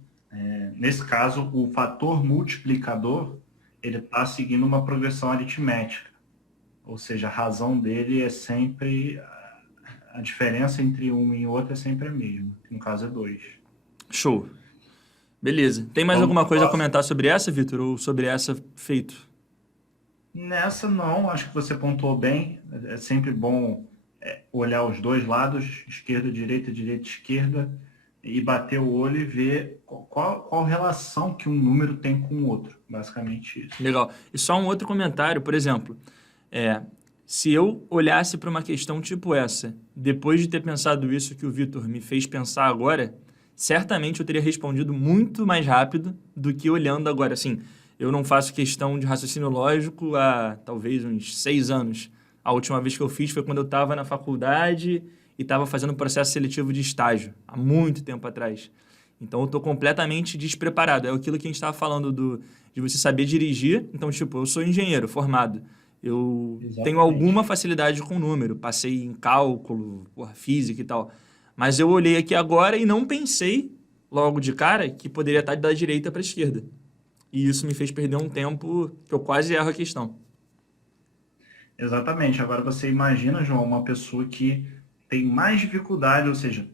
nesse caso, o fator multiplicador ele está seguindo uma progressão aritmética. Ou seja, a razão dele é sempre... A diferença entre um e outro é sempre a mesma. No caso, é 2. Show. Beleza. Tem mais Vamos alguma para a coisa a próxima. comentar sobre essa, Vitor? Ou sobre essa feito? Nessa, não. Acho que você pontuou bem. É sempre bom olhar os dois lados, esquerda, direita, esquerda, e bater o olho e ver qual relação que um número tem com o outro. Basicamente isso. Legal. E só um outro comentário, por exemplo, se eu olhasse para uma questão tipo essa, depois de ter pensado isso que o Vitor me fez pensar agora, certamente eu teria respondido muito mais rápido do que olhando agora. Assim, eu não faço questão de raciocínio lógico há talvez uns 6 anos. A última vez que eu fiz foi quando eu estava na faculdade e estava fazendo um processo seletivo de estágio, há muito tempo atrás. Então, eu estou completamente despreparado. É aquilo que a gente estava falando de você saber dirigir. Então, tipo, eu sou engenheiro formado. Eu tenho Exatamente. alguma facilidade com número. Passei em cálculo, física e tal. Mas eu olhei aqui agora e não pensei, logo de cara, que poderia estar da direita para a esquerda. E isso me fez perder um tempo que eu quase erro a questão. Exatamente. Agora você imagina, João, uma pessoa que tem mais dificuldade, ou seja,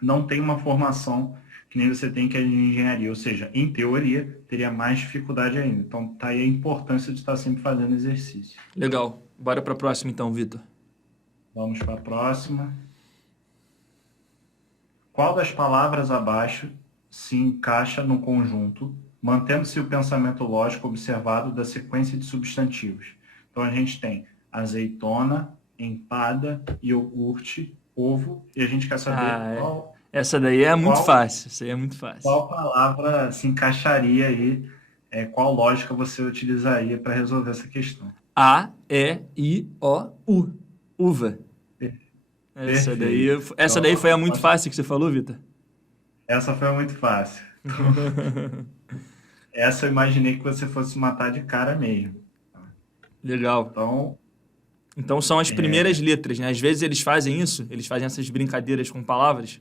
não tem uma formação que nem você tem que é de engenharia, ou seja, em teoria, teria mais dificuldade ainda. Então, tá aí a importância de estar sempre fazendo exercício. Legal. Bora para a próxima então, Vitor. Vamos para a próxima. Qual das palavras abaixo se encaixa no conjunto, mantendo-se o pensamento lógico observado da sequência de substantivos? Então, a gente tem azeitona, empada, iogurte, ovo, e a gente quer saber Essa daí é muito qual, fácil. Essa aí é muito fácil. qual palavra se encaixaria aí, qual lógica você utilizaria para resolver essa questão. A, E, I, O, U. Uva. Perfeito. Essa daí foi a muito fácil que você falou, Vitor? Essa foi muito fácil. Essa eu imaginei que você fosse matar de cara mesmo. Legal. Então são as primeiras letras, né? Às vezes eles fazem isso, eles fazem essas brincadeiras com palavras.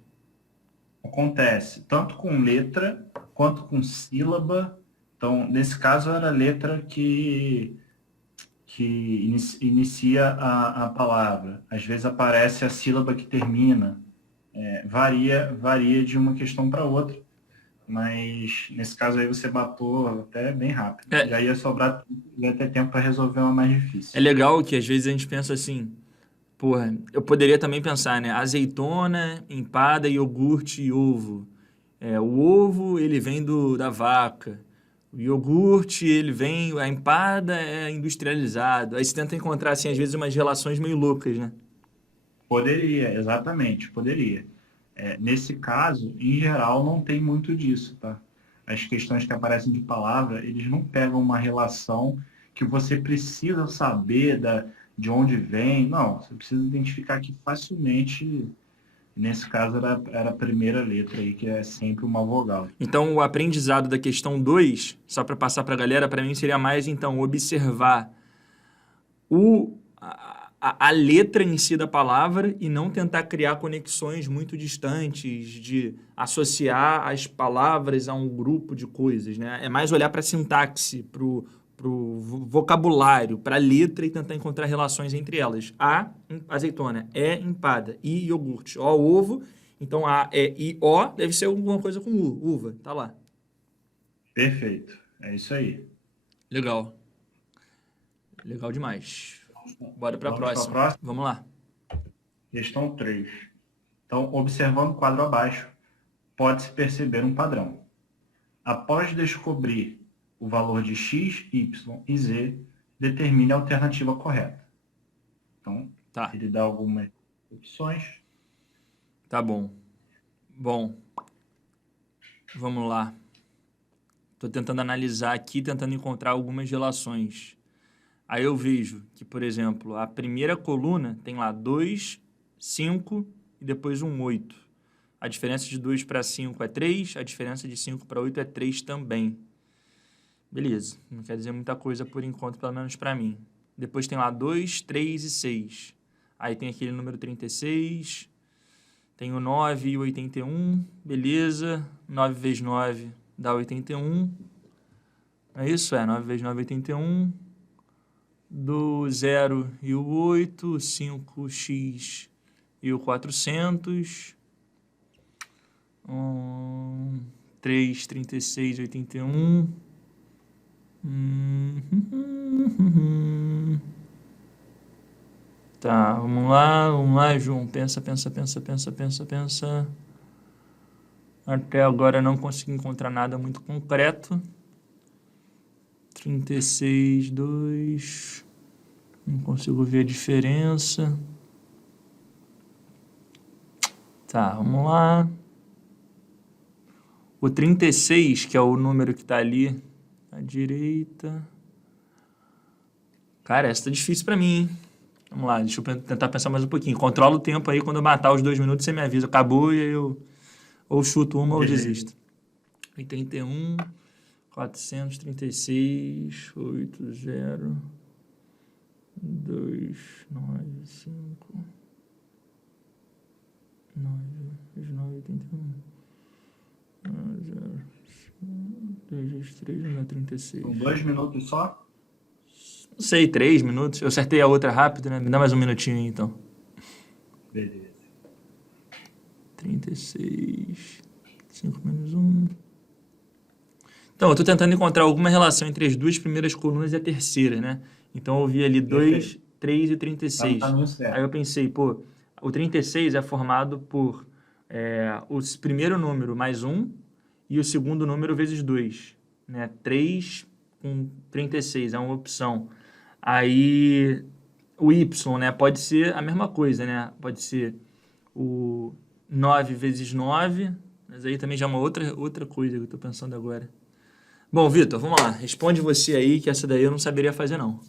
Acontece tanto com letra quanto com sílaba. Então, nesse caso, era a letra que inicia a palavra. Às vezes aparece a sílaba que termina. Varia de uma questão para outra. Mas nesse caso aí você matou até bem rápido. Já ia ter tempo para resolver uma mais difícil. É legal que às vezes a gente pensa assim, porra, eu poderia também pensar, né? Azeitona, empada, iogurte e ovo. O ovo, ele vem da vaca. O iogurte, a empada é industrializado. Aí você tenta encontrar, assim, às vezes umas relações meio loucas, né? Poderia, exatamente, poderia. Nesse caso, em geral, não tem muito disso, tá? As questões que aparecem de palavra, eles não pegam uma relação que você precisa saber de onde vem. Não, você precisa identificar que facilmente, nesse caso, era a primeira letra aí, que é sempre uma vogal. Então, o aprendizado da questão 2, só para passar para a galera, para mim seria mais, então, observar a letra em si da palavra e não tentar criar conexões muito distantes, de associar as palavras a um grupo de coisas, né? É mais olhar para a sintaxe, para o vocabulário, para a letra e tentar encontrar relações entre elas. A, azeitona. E, empada. I, iogurte. O, ovo. Então, A, E, I, O deve ser alguma coisa com U. Uva. Tá lá. Perfeito. É isso aí. Legal. Legal demais. Bora para a Vamos para a próxima. próxima? Vamos lá. Questão 3. Então, observando o quadro abaixo, pode-se perceber um padrão. Após descobrir o valor de x, y e z, determine a alternativa correta. Então, Tá. ele dá algumas opções. Tá bom. Bom, vamos lá. Estou tentando analisar aqui, tentando encontrar algumas relações. Aí eu vejo que, por exemplo, a primeira coluna tem lá 2, 5 e depois um 8. A diferença de 2 para 5 é 3, a diferença de 5 para 8 é 3 também. Beleza, não quer dizer muita coisa por enquanto, pelo menos para mim. Depois tem lá 2, 3 e 6. Aí tem aquele número 36, tem o 9 e o 81, beleza. 9 vezes 9 dá 81. É isso? 9 vezes 9 é 81. Do 0 e o 8, 5x e o 400. 3, 36, 81. Tá, vamos lá, João. Pensa. Até agora não consegui encontrar nada muito concreto. 36, 2. Não consigo ver a diferença. Tá, vamos lá. O 36, que é o número que tá ali à direita. Cara, essa tá difícil pra mim, hein? Vamos lá, deixa eu tentar pensar mais um pouquinho. Controla o tempo aí, quando eu matar os 2 minutos, você me avisa. Acabou e aí eu ou chuto uma ou desisto. 81, 436, 80, 2, 9, 5, 9, 9, 81, 0, 2, 3, não é 36. São 2 minutos só? Não sei, 3 minutos. Eu acertei a outra rápido, né? Me dá mais um minutinho aí, então. Beleza. 36, 5 menos 1. Então, eu estou tentando encontrar alguma relação entre as duas primeiras colunas e a terceira, né? Então, eu vi ali 2, 3 e 36. Tá no caminho certo. Aí eu pensei, pô, o 36 é formado por o primeiro número mais 1 e o segundo número vezes 2, né? 3 com 36 é uma opção. Aí, o Y, né? Pode ser a mesma coisa, né? Pode ser o 9 vezes 9, mas aí também já é uma outra coisa que eu estou pensando agora. Bom, Vitor, vamos lá. Responde você aí, que essa daí eu não saberia fazer, não.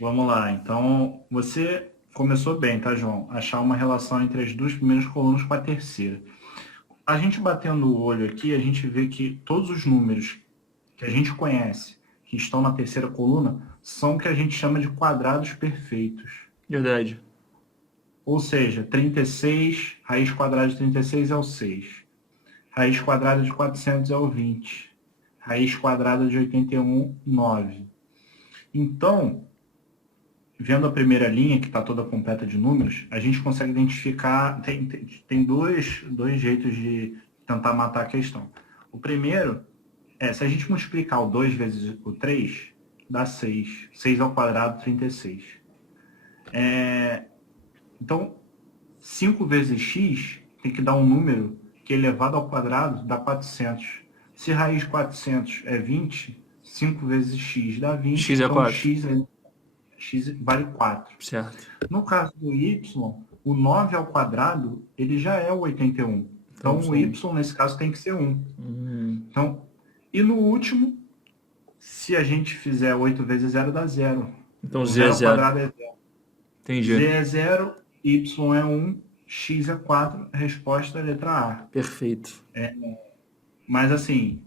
Vamos lá. Então, você começou bem, tá, João? Achar uma relação entre as duas primeiras colunas com a terceira. A gente batendo o olho aqui, a gente vê que todos os números que a gente conhece, que estão na terceira coluna, são o que a gente chama de quadrados perfeitos. Verdade. Ou seja, 36, raiz quadrada de 36 é o 6. Raiz quadrada de 400 é o 20. Raiz quadrada de 81, 9. Então, vendo a primeira linha, que está toda completa de números, a gente consegue identificar... Tem dois jeitos de tentar matar a questão. O primeiro é, se a gente multiplicar o 2 vezes o 3, dá 6. 6 ao quadrado, 36. Então, 5 vezes x tem que dar um número que elevado ao quadrado dá 400. Se raiz de 400 é 20, 5 vezes x dá 20. X é então 4. X vale 4. Certo. No caso do y, o 9 ao quadrado, ele já é o 81. Então, o y, nesse caso, tem que ser 1. Então, e no último, se a gente fizer 8 vezes 0, dá 0. Então, Z é 0. Ao quadrado é 0. Entendi. Z é 0, y é 1, x é 4. A resposta é a letra A. Perfeito. Mas, assim,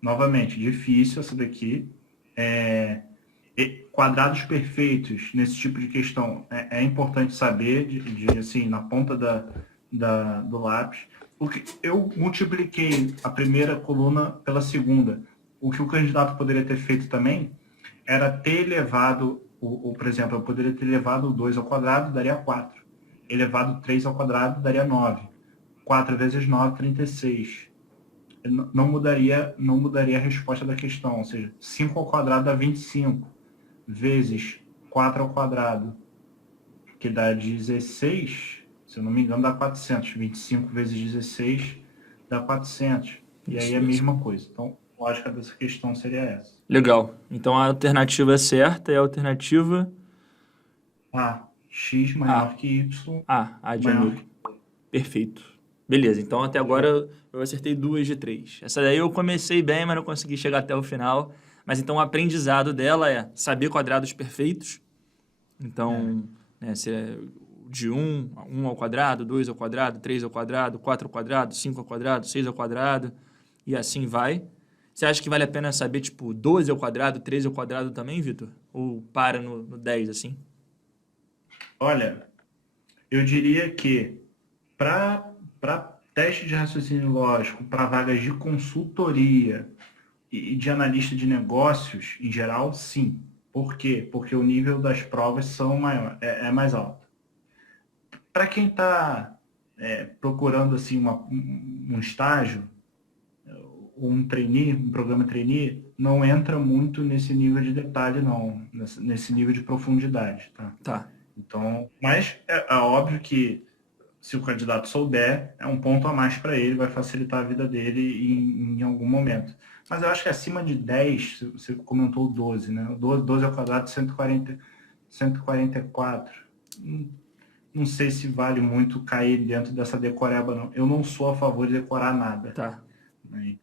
novamente, difícil essa daqui. Quadrados perfeitos nesse tipo de questão é importante saber, assim, na ponta do lápis. Porque eu multipliquei a primeira coluna pela segunda. O que o candidato poderia ter feito também era ter elevado, por exemplo, eu poderia ter elevado o 2 ao quadrado, daria 4. Elevado 3 ao quadrado, daria 9. 4 vezes 9, 36. Não mudaria a resposta da questão, ou seja, 5 ao quadrado dá 25, vezes 4 ao quadrado, que dá 16, se eu não me engano, dá 400. 25 vezes 16 dá 400. E aí é a mesma coisa. Então, a lógica dessa questão seria essa. Legal. Então a alternativa certa é a alternativa X maior que Y. A de amigo. Perfeito. Beleza, então até agora eu acertei 2 de 3. Essa daí eu comecei bem, mas não consegui chegar até o final. Mas então o aprendizado dela é saber quadrados perfeitos. Então, né, se é de 1 ao quadrado, 2 ao quadrado, 3 ao quadrado, 4 ao quadrado, 5 ao quadrado, 6 ao quadrado, e assim vai. Você acha que vale a pena saber, tipo, 12 ao quadrado, 13 ao quadrado também, Vitor? Ou para no 10, assim? Olha, eu diria que para teste de raciocínio lógico, para vagas de consultoria e de analista de negócios, em geral, sim. Por quê? Porque o nível das provas é mais alto. Para quem está procurando assim, um estágio, um trainee, um programa trainee, não entra muito nesse nível de detalhe, não, nesse nível de profundidade. Tá. Então, mas é óbvio que se o candidato souber, é um ponto a mais para ele, vai facilitar a vida dele em algum momento. Mas eu acho que acima de 10, você comentou 12, né? 12 ao quadrado, 144. Não sei se vale muito cair dentro dessa decoreba, não. Eu não sou a favor de decorar nada. Tá. Né?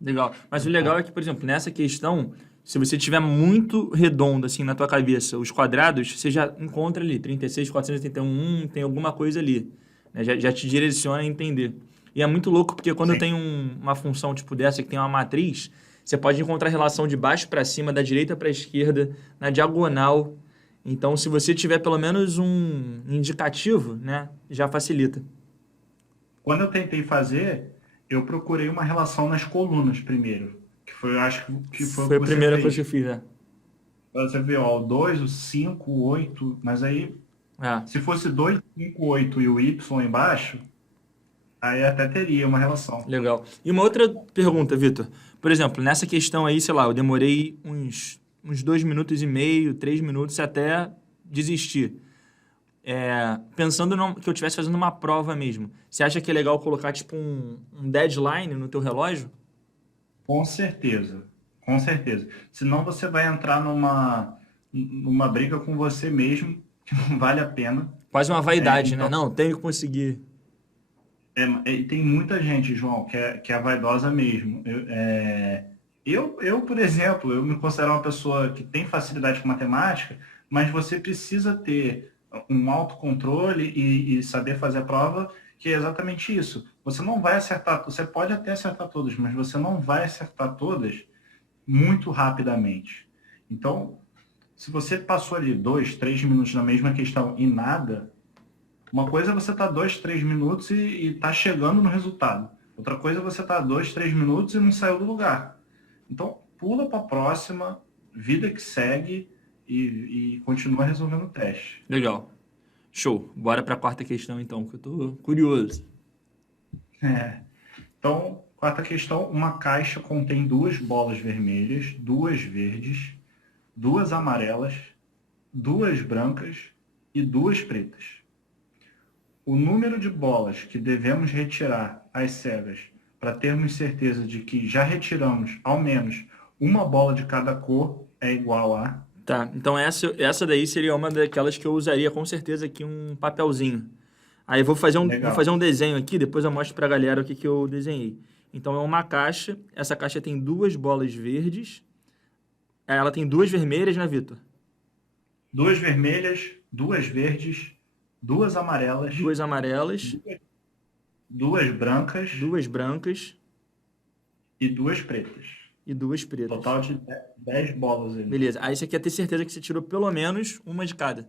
Legal. Mas o legal é que, por exemplo, nessa questão, se você tiver muito redondo, assim, na tua cabeça, os quadrados, você já encontra ali, 36, 481, tem alguma coisa ali. Né? Já te direciona a entender. E é muito louco, porque quando Sim. tem uma função tipo dessa, que tem uma matriz, você pode encontrar relação de baixo para cima, da direita para a esquerda, na diagonal. Então, se você tiver pelo menos um indicativo, né, já facilita. Quando eu tentei fazer, eu procurei uma relação nas colunas primeiro, que foi, eu acho que foi o Foi que a você primeira coisa que eu fez. fiz, né? Você vê, ó, o 2, o 5, o 8, mas aí, É. se fosse 2, 5, 8 e o Y embaixo, aí até teria uma relação. Legal. E uma outra pergunta, Vitor. Por exemplo, nessa questão aí, sei lá, eu demorei uns 2 minutos e meio, 3 minutos até desistir. Pensando que eu estivesse fazendo uma prova mesmo, você acha que é legal colocar tipo um deadline no teu relógio? Com certeza, com certeza. Senão você vai entrar numa briga com você mesmo, que não vale a pena. Quase uma vaidade, né? Então, Não, tenho que conseguir. e tem muita gente, João, que é vaidosa mesmo. Por exemplo, eu me considero uma pessoa que tem facilidade com matemática, mas você precisa ter um autocontrole e saber fazer a prova, que é exatamente isso. Você não vai acertar, você pode até acertar todas, mas você não vai acertar todas muito rapidamente. Então, se você passou ali 2, 3 minutos na mesma questão e nada, uma coisa é você estar 2, 3 minutos e tá chegando no resultado. Outra coisa é você estar 2, 3 minutos e não saiu do lugar. Então, pula para a próxima, vida que segue e continua resolvendo o teste. Legal. Show. Bora para a quarta questão então, que eu tô curioso. Então, quarta questão, uma caixa contém 2 bolas vermelhas, 2 verdes, 2 amarelas, 2 brancas e 2 pretas. O número de bolas que devemos retirar às cegas para termos certeza de que já retiramos ao menos uma bola de cada cor é igual a... Tá, então essa daí seria uma daquelas que eu usaria com certeza aqui um papelzinho. Aí eu vou fazer Legal. um desenho aqui, depois eu mostro pra galera o que eu desenhei. Então é uma caixa, essa caixa tem 2 bolas verdes, ela tem 2 vermelhas, né, Vitor? 2 vermelhas, 2 verdes, 2 amarelas, 2 amarelas, 2 brancas 2 brancas e 2 pretas. e 2 pretas. Total de 10 bolas aí. Beleza. Aí você quer ter certeza que você tirou pelo menos uma de cada.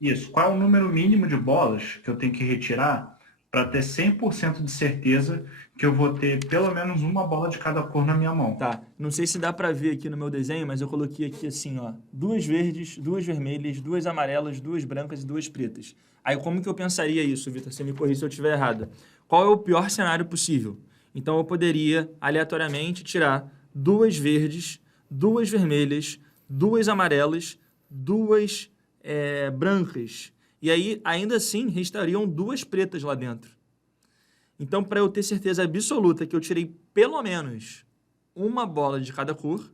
Isso. Qual é o número mínimo de bolas que eu tenho que retirar para ter 100% de certeza que eu vou ter pelo menos uma bola de cada cor na minha mão? Tá. Não sei se dá pra ver aqui no meu desenho, mas eu coloquei aqui assim, ó. 2 verdes, 2 vermelhas, 2 amarelas, 2 brancas e 2 pretas. Aí como que eu pensaria isso, Vitor? Você me corrija se eu estiver errado. Qual é o pior cenário possível? Então eu poderia, aleatoriamente, tirar 2 verdes, 2 vermelhas, 2 amarelas, 2 brancas. E aí, ainda assim, restariam 2 pretas lá dentro. Então, para eu ter certeza absoluta que eu tirei pelo menos uma bola de cada cor,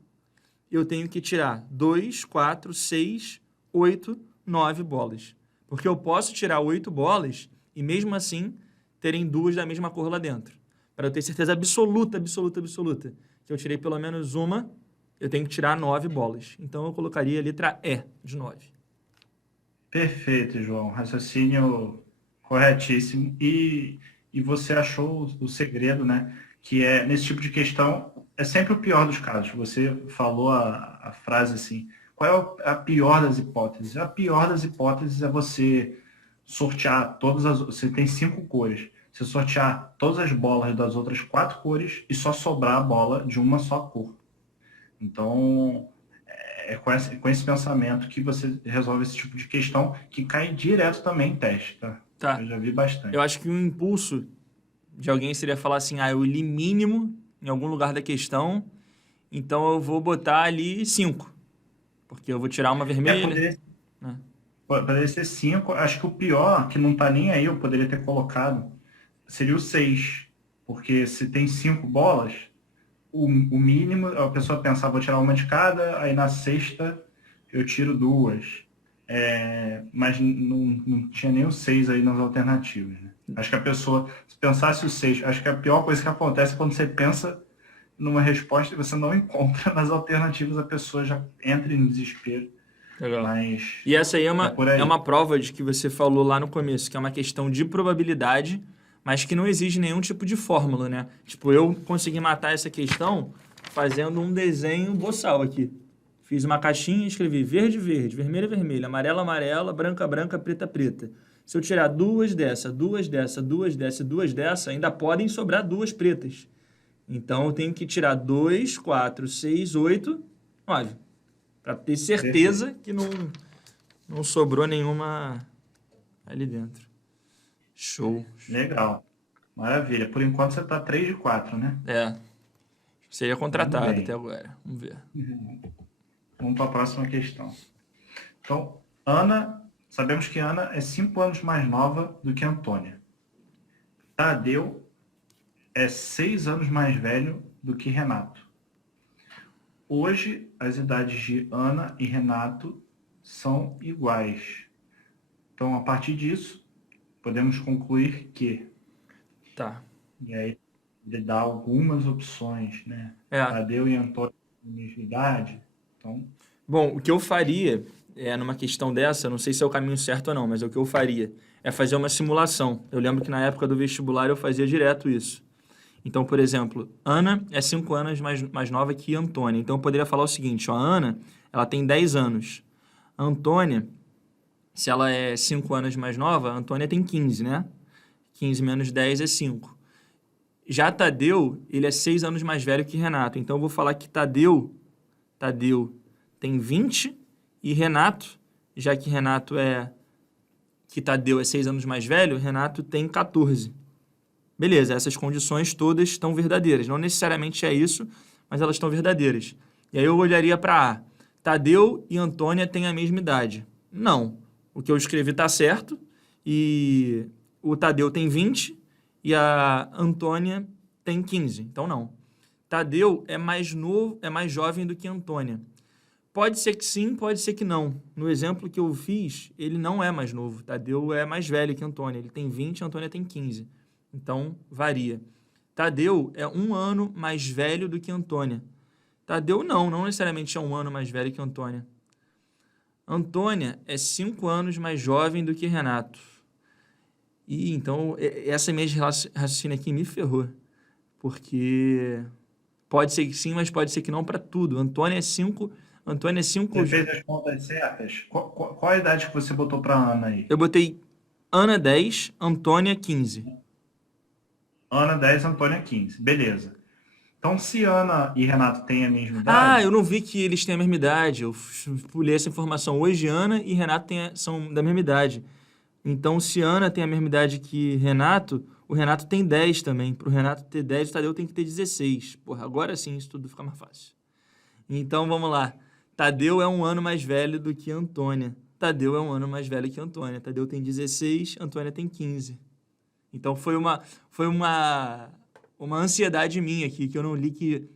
eu tenho que tirar 2, 4, 6, 8, 9 bolas. Porque eu posso tirar 8 bolas e, mesmo assim, terem 2 da mesma cor lá dentro. Para eu ter certeza absoluta que eu tirei pelo menos uma, eu tenho que tirar 9 bolas. Então, eu colocaria a letra E de 9. Perfeito, João. Raciocínio corretíssimo. E você achou o segredo, né? Que é, nesse tipo de questão, é sempre o pior dos casos. Você falou a frase assim, qual é a pior das hipóteses? A pior das hipóteses é você sortear todas as... Você tem 5 cores. Você sortear todas as bolas das outras 4 cores e só sobrar a bola de uma só cor. Então, é com esse pensamento que você resolve esse tipo de questão que cai direto também em teste, tá? Tá. Eu já vi bastante. Eu acho que um impulso de alguém seria falar assim, eu li mínimo em algum lugar da questão, então eu vou botar ali 5. Porque eu vou tirar uma vermelha. Poderia ser 5. Acho que o pior, que não tá nem aí, eu poderia ter colocado, seria o 6. Porque se tem 5 bolas, o mínimo, a pessoa pensar, vou tirar uma de cada, aí na sexta eu tiro 2. Mas não tinha nem o 6 aí nas alternativas, né? Acho que a pessoa, se pensasse o 6, acho que a pior coisa que acontece é quando você pensa numa resposta e você não encontra nas alternativas, a pessoa já entra em desespero. Legal. Mas E essa aí por aí. é uma prova de que você falou lá no começo, que é uma questão de probabilidade, mas que não exige nenhum tipo de fórmula, né? Tipo, eu consegui matar essa questão fazendo um desenho boçal aqui. Fiz uma caixinha e escrevi verde, verde, vermelho, vermelho, amarelo, amarela, branca, branca, preta, preta. Se eu tirar 2 dessa, 2 dessa, 2 dessa e 2 dessa, ainda podem sobrar 2 pretas. Então, eu tenho que tirar 2, 4, 6, 8, 9. Para ter certeza que não sobrou nenhuma ali dentro. Show. Legal. Maravilha. Por enquanto você está 3 de 4, né? Seria contratado até agora. Vamos ver. Vamos para a próxima questão. Então, sabemos que Ana é 5 anos mais nova do que Antônia. Tadeu é 6 anos mais velho do que Renato. Hoje, as idades de Ana e Renato são iguais. Então, a partir disso, podemos concluir que... Tá. E aí, ele dá algumas opções, né? Tadeu e Antônio têm a mesma idade. Então... Bom, o que eu faria, numa questão dessa, não sei se é o caminho certo ou não, mas o que eu faria é fazer uma simulação. Eu lembro que na época do vestibular eu fazia direto isso. Então, por exemplo, Ana é 5 anos mais nova que Antônia. Então, eu poderia falar o seguinte, a Ana, ela tem 10 anos. A Antônia, se ela é 5 anos mais nova, a Antônia tem 15, né? 15 menos 10 é 5. Já Tadeu, ele é 6 anos mais velho que Renato. Então, eu vou falar que Tadeu tem 20 e Renato, já que Tadeu é 6 anos mais velho, Renato tem 14. Beleza, essas condições todas estão verdadeiras. Não necessariamente é isso, mas elas estão verdadeiras. E aí eu olharia para A. Tadeu e Antônia têm a mesma idade. Não. O que eu escrevi está certo. E o Tadeu tem 20 e a Antônia tem 15. Então, não. Tadeu é mais novo, é mais jovem do que Antônia. Pode ser que sim, pode ser que não. No exemplo que eu fiz, ele não é mais novo. Tadeu é mais velho que Antônia. Ele tem 20 e Antônia tem 15. Então, varia. Tadeu é 1 ano mais velho do que Antônia. Tadeu não necessariamente é 1 ano mais velho que Antônia. Antônia é 5 anos mais jovem do que Renato. E então, essa minha raciocínio aqui me ferrou. Porque Pode ser que sim, mas pode ser que não para tudo. Antônia é 5. Antônia é 5. Você fez as contas certas? Qual a idade que você botou para Ana aí? Eu botei Ana 10, Antônia 15. Ana 10, Antônia 15. Beleza. Então, se Ana e Renato têm a mesma Ah, idade, eu não vi que eles têm a mesma idade. Eu pulei essa informação. Hoje, Ana e Renato são da mesma idade. Então, se Ana tem a mesma idade que Renato, o Renato tem 10 também. Para o Renato ter 10, o Tadeu tem que ter 16. Porra, agora sim isso tudo fica mais fácil. Então, vamos lá. Tadeu é um ano mais velho do que Antônia. Tadeu é um ano mais velho que Antônia. Tadeu tem 16, Antônia tem 15. Então, foi uma ansiedade minha aqui, que eu não li que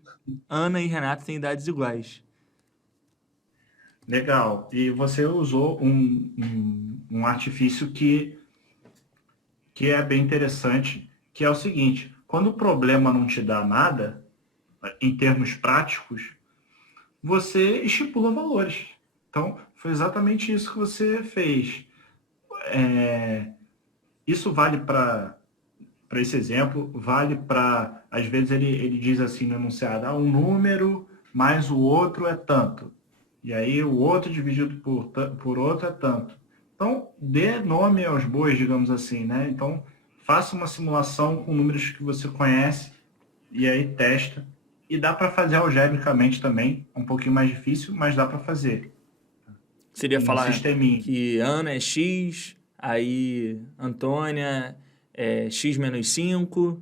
Ana e Renato têm idades iguais. legal. E você usou um artifício que é bem interessante, que é o seguinte: quando o problema não te dá nada, em termos práticos, você estipula valores. Então, foi exatamente isso que você fez. Isso vale para esse exemplo, vale para, às vezes ele diz assim no enunciado, um número mais o outro é tanto. E aí o outro dividido por outro é tanto. Então, dê nome aos bois, digamos assim, né? Então, faça uma simulação com números que você conhece e aí testa. E dá para fazer algebricamente também, um pouquinho mais difícil, mas dá para fazer. Seria Um falar sisteminha. que Ana é X, aí Antônia é X menos 5,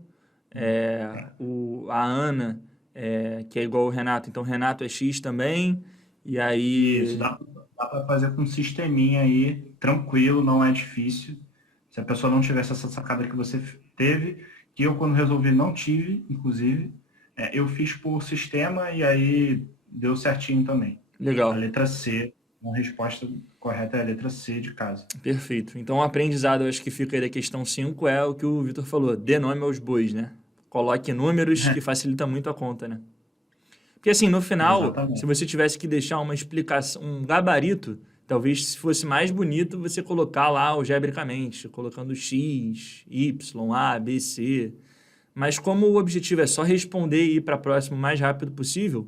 a Ana, que é igual ao Renato, então Renato é X também, e Isso, aí... dá para fazer com um sisteminha aí, tranquilo, não é difícil. Se a pessoa não tivesse essa sacada que você teve, que eu quando resolvi não tive, inclusive, eu fiz por sistema e aí deu certinho também. A Legal, letra C, a resposta correta é a letra C de casa. perfeito. Então o aprendizado, eu acho que fica aí da questão 5 é o que o Vitor falou, dê nome aos bois, né? Coloque números que facilita muito a conta, né? Porque assim, no final, se Exatamente. você tivesse que deixar uma explicação, um gabarito, talvez se fosse mais bonito você colocar lá algebricamente, colocando X, Y, A, B, C. Mas como o objetivo é só responder e ir para a próxima o mais rápido possível,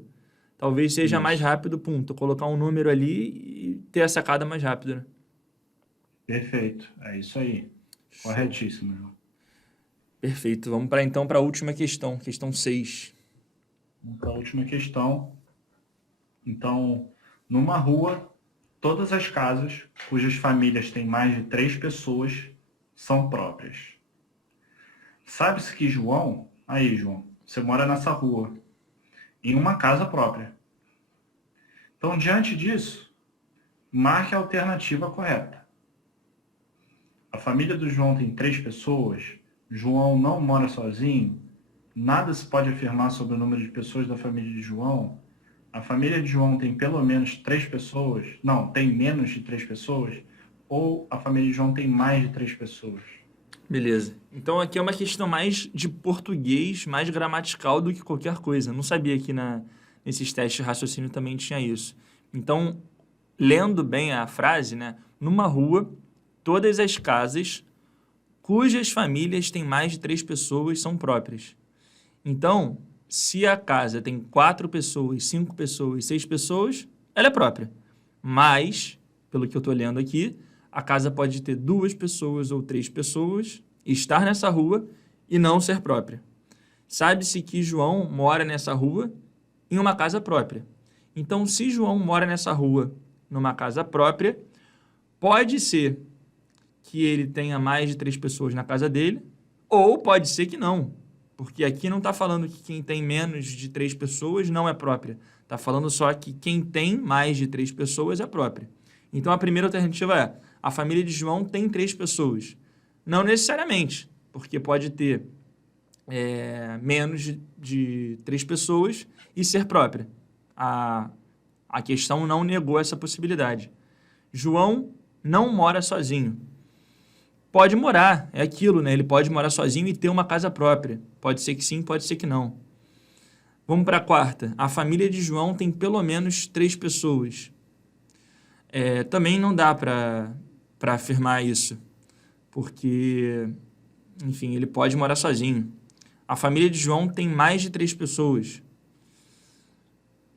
talvez seja mais Isso. rápido, tu colocar um número ali e ter a sacada mais rápido, né? Perfeito. É isso aí. Show. Corretíssimo, João. Perfeito. Vamos então para a última questão, questão 6. Vamos para a última questão. Então, numa rua, todas as casas cujas famílias têm mais de 3 pessoas são próprias. Sabe-se que João, aí João, você mora nessa rua, em uma casa própria. Então, diante disso, marque a alternativa correta. A família do João tem 3 pessoas, João não mora sozinho, nada se pode afirmar sobre o número de pessoas da família de João. A família de João tem pelo menos 3 pessoas, não, tem menos de 3 pessoas, ou a família de João tem mais de 3 pessoas. Beleza. Então aqui é uma questão mais de português, mais gramatical do que qualquer coisa. Eu não sabia que nesses testes de raciocínio também tinha isso. Então, lendo bem a frase, né? Numa rua, todas as casas cujas famílias têm mais de 3 pessoas são próprias. Então, se a casa tem 4 pessoas, 5 pessoas, 6 pessoas, ela é própria. Mas, pelo que eu estou lendo aqui, a casa pode ter 2 pessoas ou 3 pessoas, estar nessa rua e não ser própria. Sabe-se que João mora nessa rua em uma casa própria. Então, se João mora nessa rua numa casa própria, pode ser que ele tenha mais de 3 pessoas na casa dele, ou pode ser que não. Porque aqui não está falando que quem tem menos de 3 pessoas não é própria. Está falando só que quem tem mais de 3 pessoas é própria. Então, a primeira alternativa é, a família de João tem 3 pessoas. Não necessariamente, porque pode ter menos de 3 pessoas e ser própria. A questão não negou essa possibilidade. João não mora sozinho. Pode morar, é aquilo, né? Ele pode morar sozinho e ter uma casa própria. Pode ser que sim, pode ser que não. Vamos para a quarta. A família de João tem pelo menos 3 pessoas. Também não dá para afirmar isso, porque, enfim, ele pode morar sozinho. A família de João tem mais de 3 pessoas.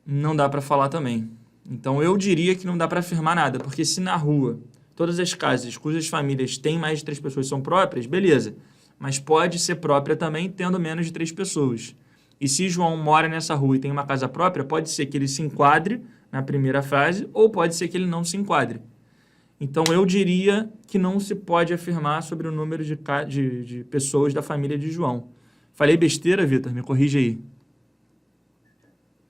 Não dá para falar também. Então, eu diria que não dá para afirmar nada, porque se na rua todas as casas cujas famílias têm mais de 3 pessoas são próprias, beleza. Mas pode ser própria também tendo menos de 3 pessoas. E se João mora nessa rua e tem uma casa própria, pode ser que ele se enquadre na primeira frase ou pode ser que ele não se enquadre. Então, eu diria que não se pode afirmar sobre o número de pessoas da família de João. Falei besteira, Vitor? Me corrige aí.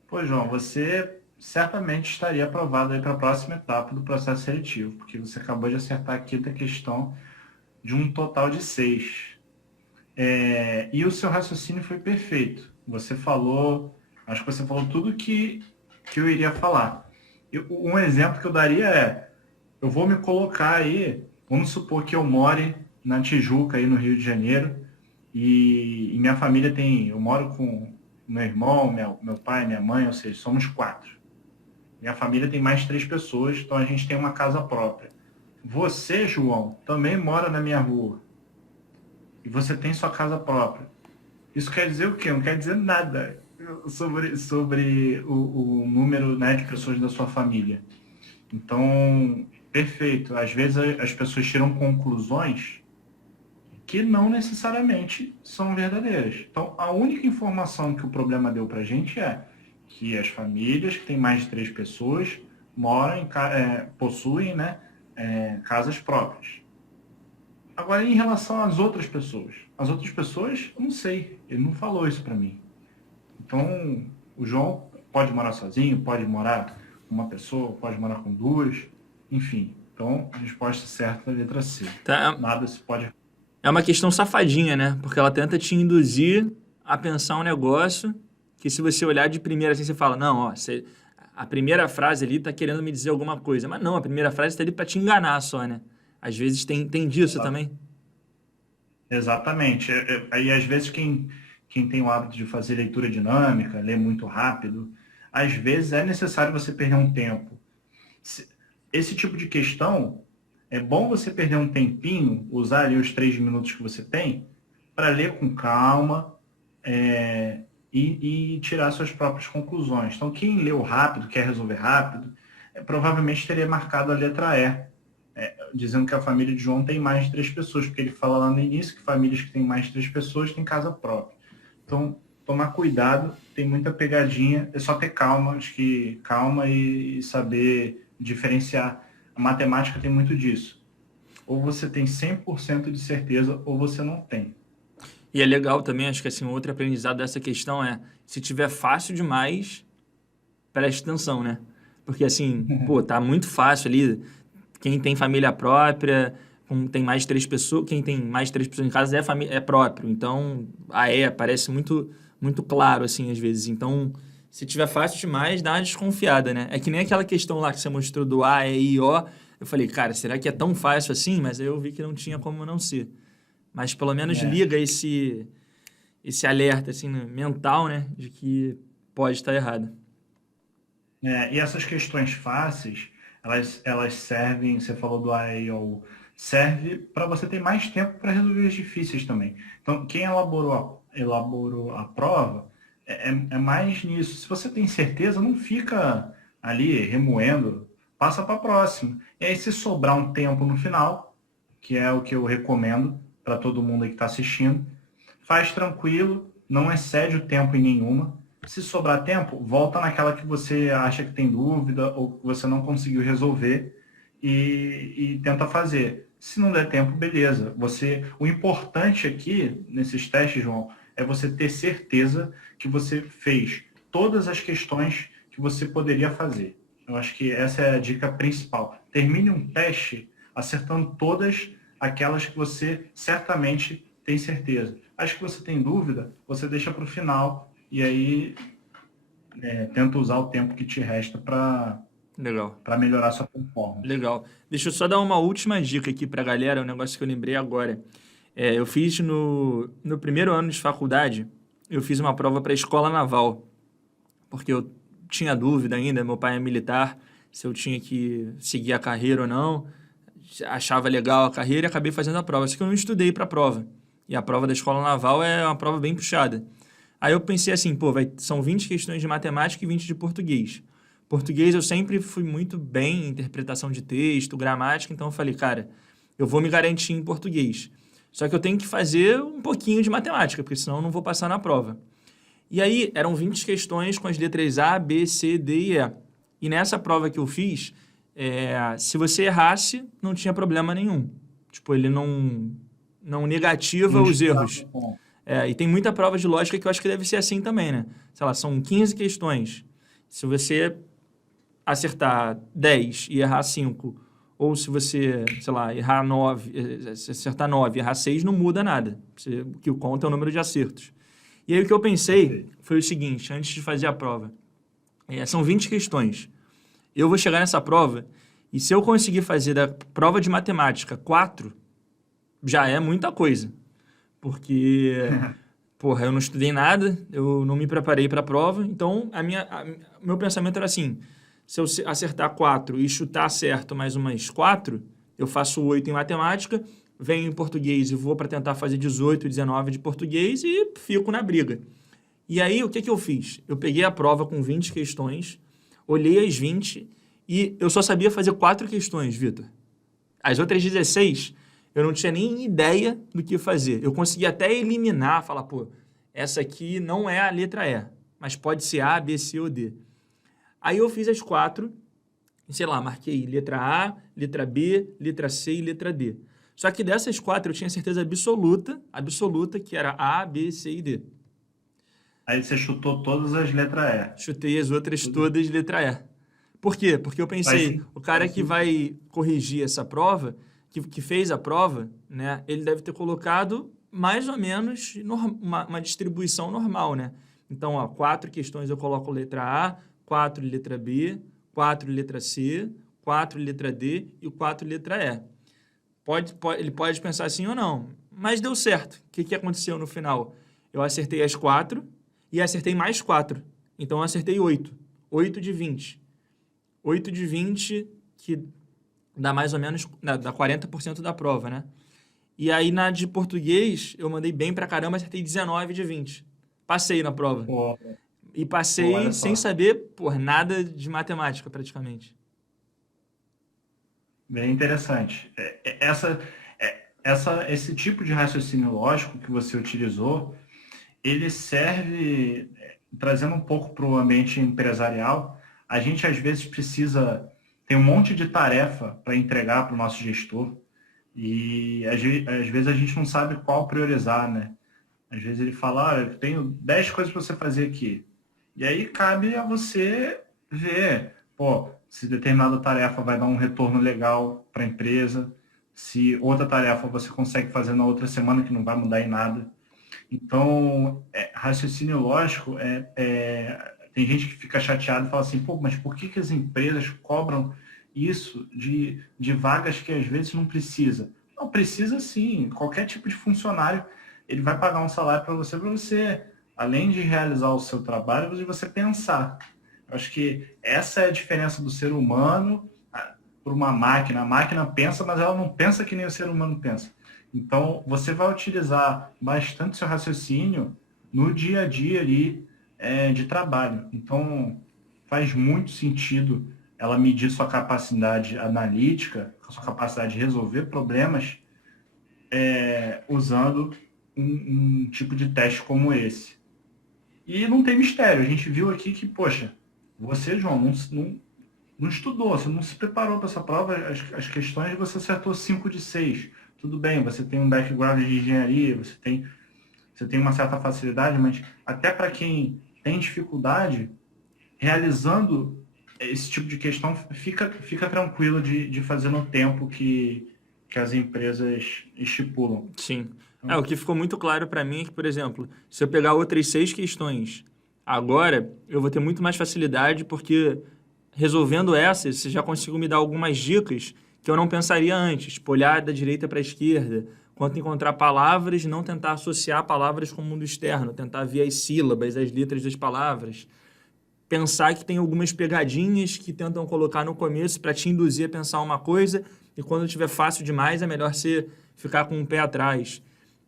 Pois, João, você certamente estaria aprovado aí para a próxima etapa do processo seletivo, porque você acabou de acertar aqui da questão de um total de 6. E o seu raciocínio foi perfeito. Você falou, acho que você falou tudo que eu iria falar. Um exemplo que eu daria eu vou me colocar aí, vamos supor que eu more na Tijuca, aí no Rio de Janeiro, e minha família eu moro com meu irmão, meu pai, minha mãe, ou seja, somos 4. Minha família tem mais 3 pessoas, então a gente tem uma casa própria. Você, João, também mora na minha rua. E você tem sua própria. Isso quer dizer o quê? Não quer dizer nada sobre o número, né, de pessoas da sua família. Então, perfeito. Às vezes as pessoas tiram conclusões que não necessariamente são verdadeiras. Então, a única informação que o problema deu para a gente é que as famílias que têm mais de 3 pessoas possuem, né, casas próprias. Agora, em relação às outras pessoas, eu não sei, ele não falou isso para mim. Então, o João pode morar sozinho, pode morar com uma pessoa, pode morar com 2, enfim. Então, a resposta certa é a letra C. Tá? Nada se pode... É uma questão safadinha, né? Porque ela tenta te induzir a pensar um negócio que se você olhar de primeira assim, você fala, não, ó, a primeira frase ali tá querendo me dizer alguma coisa. Mas não, a primeira frase tá ali para te enganar só, né? Às vezes tem disso também. Exatamente. Aí, às vezes, quem tem o hábito de fazer leitura dinâmica, ler muito rápido, às vezes é necessário você perder um tempo. Esse tipo de questão, é bom você perder um tempinho, usar ali os 3 minutos que você tem, para ler com calma e tirar suas próprias conclusões. Então, quem leu rápido, quer resolver rápido, provavelmente teria marcado a letra E, dizendo que a família de João tem mais de 3 pessoas, porque ele fala lá no início que famílias que têm mais de 3 pessoas têm casa própria. Então, tomar cuidado, tem muita pegadinha, é só ter calma, acho que calma e saber diferenciar. A matemática tem muito disso. Ou você tem 100% de certeza, ou você não tem. E é legal também, acho que assim, outro aprendizado dessa questão se tiver fácil demais, preste atenção, né? Porque assim, pô, tá muito fácil ali. Quem tem família própria, tem mais de 3 pessoas, quem tem mais de 3 pessoas em casa é próprio. Então, parece muito, muito claro, assim, às vezes. Então, se tiver fácil demais, dá uma desconfiada, né? É que nem aquela questão lá que você mostrou do A, E, I, O. Eu falei, cara, será que é tão fácil assim? Mas aí eu vi que não tinha como não ser. Mas pelo menos liga esse alerta, assim, mental, né? De que pode estar errado. E essas questões fáceis, elas servem, você falou do A, E, O, serve para você ter mais tempo para resolver as difíceis também. Então, quem elaborou a prova é mais nisso. Se você tem certeza, não fica ali remoendo, passa para a próxima. E aí, se sobrar um tempo no final, que é o que eu recomendo para todo mundo aí que está assistindo, faz tranquilo, não excede o tempo em nenhuma. Se sobrar tempo, volta naquela que você acha que tem dúvida ou que você não conseguiu resolver e tenta fazer. Se não der tempo, beleza. O importante aqui, nesses testes, João, é você ter certeza que você fez todas as questões que você poderia fazer. Eu acho que essa é a dica principal. Termine um teste acertando todas aquelas que você certamente tem certeza. As que você tem dúvida, você deixa para o final e aí tenta usar o tempo que te resta para melhorar sua performance. Legal. Deixa eu só dar uma última dica aqui para a galera, um negócio que eu lembrei agora. Eu fiz no primeiro ano de faculdade, eu fiz uma prova para a escola naval, porque eu tinha dúvida ainda, meu pai é militar, se eu tinha que seguir a carreira ou não, achava legal a carreira e acabei fazendo a prova, só que eu não estudei para a prova. E a prova da escola naval é uma prova bem puxada. Aí eu pensei assim, pô, são 20 questões de matemática e 20 de português. Português eu sempre fui muito bem em interpretação de texto, gramática, então eu falei, cara, eu vou me garantir em português. Só que eu tenho que fazer um pouquinho de matemática, porque senão eu não vou passar na prova. E aí eram 20 questões com as letras A, B, C, D e E. E nessa prova que eu fiz, se você errasse, não tinha problema nenhum. Tipo, ele não negativa os erros. E tem muita prova de lógica que eu acho que deve ser assim também, né? Sei lá, são 15 questões. Se você acertar 10 e errar 5, ou se você, sei lá, errar 9, acertar 9 e errar 6, não muda nada. O que conta é o número de acertos. E aí o que eu pensei foi o seguinte, antes de fazer a prova. São 20 questões. Eu vou chegar nessa prova e se eu conseguir fazer da prova de matemática 4, já é muita coisa. Porque, porra, eu não estudei nada, eu não me preparei para a prova, então meu pensamento era assim, se eu acertar 4 e chutar certo mais umas 4, eu faço 8 em matemática, venho em português e vou para tentar fazer 18, 19 de português e fico na briga. E aí, o que eu fiz? Eu peguei a prova com 20 questões, olhei as 20 e eu só sabia fazer 4 questões, Vitor. As outras 16, eu não tinha nem ideia do que fazer. Eu consegui até eliminar, falar, pô, essa aqui não é a letra E, mas pode ser A, B, C ou D. Aí eu fiz as 4, sei lá, marquei letra A, letra B, letra C e letra D. Só que dessas 4 eu tinha certeza absoluta, que era A, B, C e D. Aí você chutou todas as letras E. Chutei as outras todas letra E. Por quê? Porque eu pensei, o cara que vai corrigir essa prova, que fez a prova, né, ele deve ter colocado mais ou menos uma distribuição normal, né? Então, 4 questões eu coloco letra A, 4 letra B, 4 letra C, 4 letra D e 4 letra E. Ele pode pensar assim ou não, mas deu certo. O que aconteceu no final? Eu acertei as 4 e acertei mais 4. Então, eu acertei 8. 8 de 20. 8 de 20, que dá mais ou menos, dá 40% da prova, né? E aí, na de português, eu mandei bem pra caramba, acertei 19 de 20. Passei na prova. Pô, E passei sem saber, nada de matemática, praticamente. Bem interessante. Esse tipo de raciocínio lógico que você utilizou, ele serve, trazendo um pouco para o ambiente empresarial, a gente às vezes tem um monte de tarefa para entregar para o nosso gestor e às vezes a gente não sabe qual priorizar, né? Às vezes ele fala, eu tenho 10 coisas para você fazer aqui. E aí cabe a você ver, se determinada tarefa vai dar um retorno legal para a empresa, se outra tarefa você consegue fazer na outra semana que não vai mudar em nada. Então, raciocínio lógico, tem gente que fica chateado e fala assim, mas por que as empresas cobram isso de vagas que às vezes não precisa? Não, precisa sim, qualquer tipo de funcionário, ele vai pagar um salário para você, além de realizar o seu trabalho, você pensar. Eu acho que essa é a diferença do ser humano para uma máquina. A máquina pensa, mas ela não pensa que nem o ser humano pensa. Então, você vai utilizar bastante seu raciocínio no dia a dia ali de trabalho. Então, faz muito sentido ela medir sua capacidade analítica, sua capacidade de resolver problemas, usando um tipo de teste como esse. E não tem mistério. A gente viu aqui que, você, João, não estudou, você não se preparou para essa prova. As questões você acertou 5 de 6. Tudo bem, você tem um background de engenharia, você tem uma certa facilidade, mas até para quem tem dificuldade, realizando esse tipo de questão, fica tranquilo de fazer no tempo que as empresas estipulam. Sim. O que ficou muito claro para mim é que, por exemplo, se eu pegar outras 6 questões agora, eu vou ter muito mais facilidade, porque resolvendo essas, você já conseguiu me dar algumas dicas que eu não pensaria antes. Tipo, olhar da direita para a esquerda, quanto encontrar palavras, não tentar associar palavras com o mundo externo, tentar ver as sílabas, as letras das palavras. Pensar que tem algumas pegadinhas que tentam colocar no começo para te induzir a pensar uma coisa, e quando estiver fácil demais, é melhor você ficar com um pé atrás.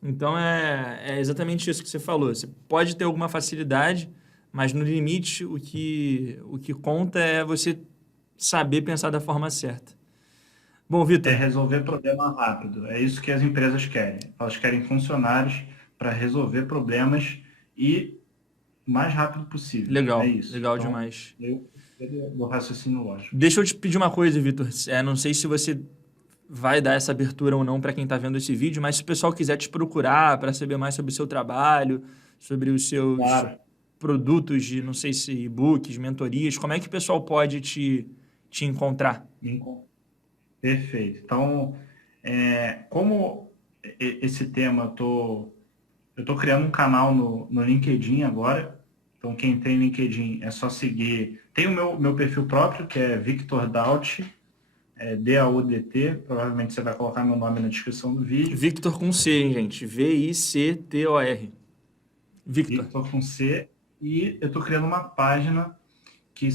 Então, é exatamente isso que você falou. Você pode ter alguma facilidade, mas no limite, o que conta é você saber pensar da forma certa. Bom, É Vitor, resolver problema rápido. É isso que as empresas querem. Elas querem funcionários para resolver problemas e o mais rápido possível. É legal, isso. legal Então, demais. eu do raciocínio lógico. Deixa eu te pedir uma coisa, Vitor. Não sei se você vai dar essa abertura ou não para quem está vendo esse vídeo, mas se o pessoal quiser te procurar para saber mais sobre o seu trabalho, sobre os seus Claro. produtos de, não sei se e-books, mentorias, como é que o pessoal pode te encontrar? Perfeito. Então, como esse tema, eu tô criando um canal no LinkedIn agora. Então, quem tem LinkedIn é só seguir. Tem o meu perfil próprio, que é Victor Daut, D-A-U-D-T. Provavelmente você vai colocar meu nome na descrição do vídeo. Victor com C, hein, gente? Victor. Victor. Victor com C. E eu estou criando uma página que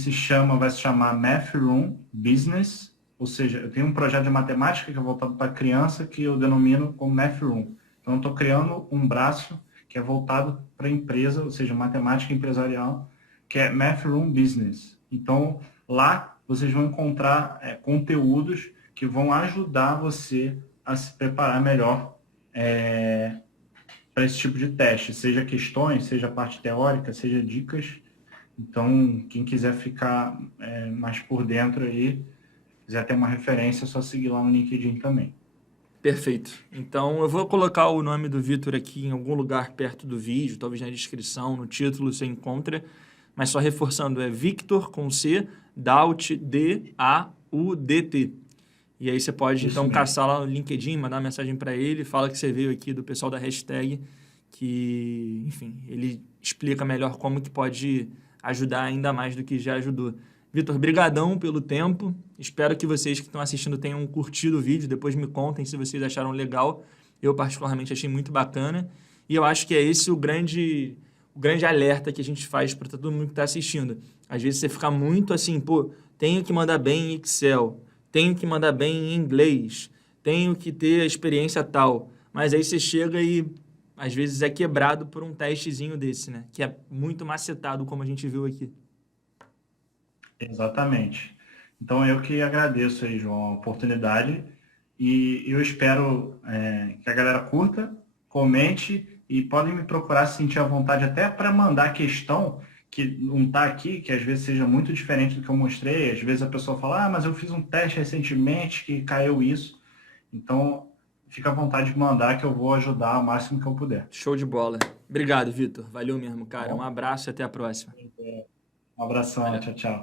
vai se chamar Math Room Business, ou seja, eu tenho um projeto de matemática que é voltado para criança que eu denomino como Math Room. Então, eu estou criando um braço que é voltado para empresa, ou seja, matemática empresarial, que é Math Room Business. Então, lá vocês vão encontrar conteúdos que vão ajudar você a se preparar melhor para esse tipo de teste, seja questões, seja parte teórica, seja dicas. Então, quem quiser ficar mais por dentro aí, quiser ter uma referência, é só seguir lá no LinkedIn também. Perfeito. Então, eu vou colocar o nome do Vitor aqui em algum lugar perto do vídeo, talvez na descrição, no título você encontra, mas só reforçando, é Victor com C, Daut, D-A-U-D-T. E aí você pode, Isso então, mesmo. caçar lá no LinkedIn, mandar uma mensagem para ele, fala que você veio aqui do pessoal da hashtag, que, enfim, ele explica melhor como que pode ajudar ainda mais do que já ajudou. Vitor, brigadão pelo tempo. Espero que vocês que estão assistindo tenham curtido o vídeo. Depois me contem se vocês acharam legal. Eu, particularmente, achei muito bacana. E eu acho que é esse o grande alerta que a gente faz para todo mundo que está assistindo. Às vezes você fica muito assim, pô, tenho que mandar bem em Excel, tenho que mandar bem em inglês, tenho que ter a experiência tal. Mas aí você chega e, às vezes, é quebrado por um testezinho desse, né? Que é muito macetado, como a gente viu aqui. Exatamente. Então, eu que agradeço aí, João, a oportunidade e eu espero que a galera curta, comente e podem me procurar se sentir à vontade até para mandar questão que não está aqui, que às vezes seja muito diferente do que eu mostrei. Às vezes a pessoa fala, mas eu fiz um teste recentemente que caiu isso. Então, fica à vontade de mandar que eu vou ajudar o máximo que eu puder. Show de bola. Obrigado, Vitor. Valeu mesmo, Tá cara. Um bom? abraço e até a próxima. Um abração, Valeu. tchau, tchau.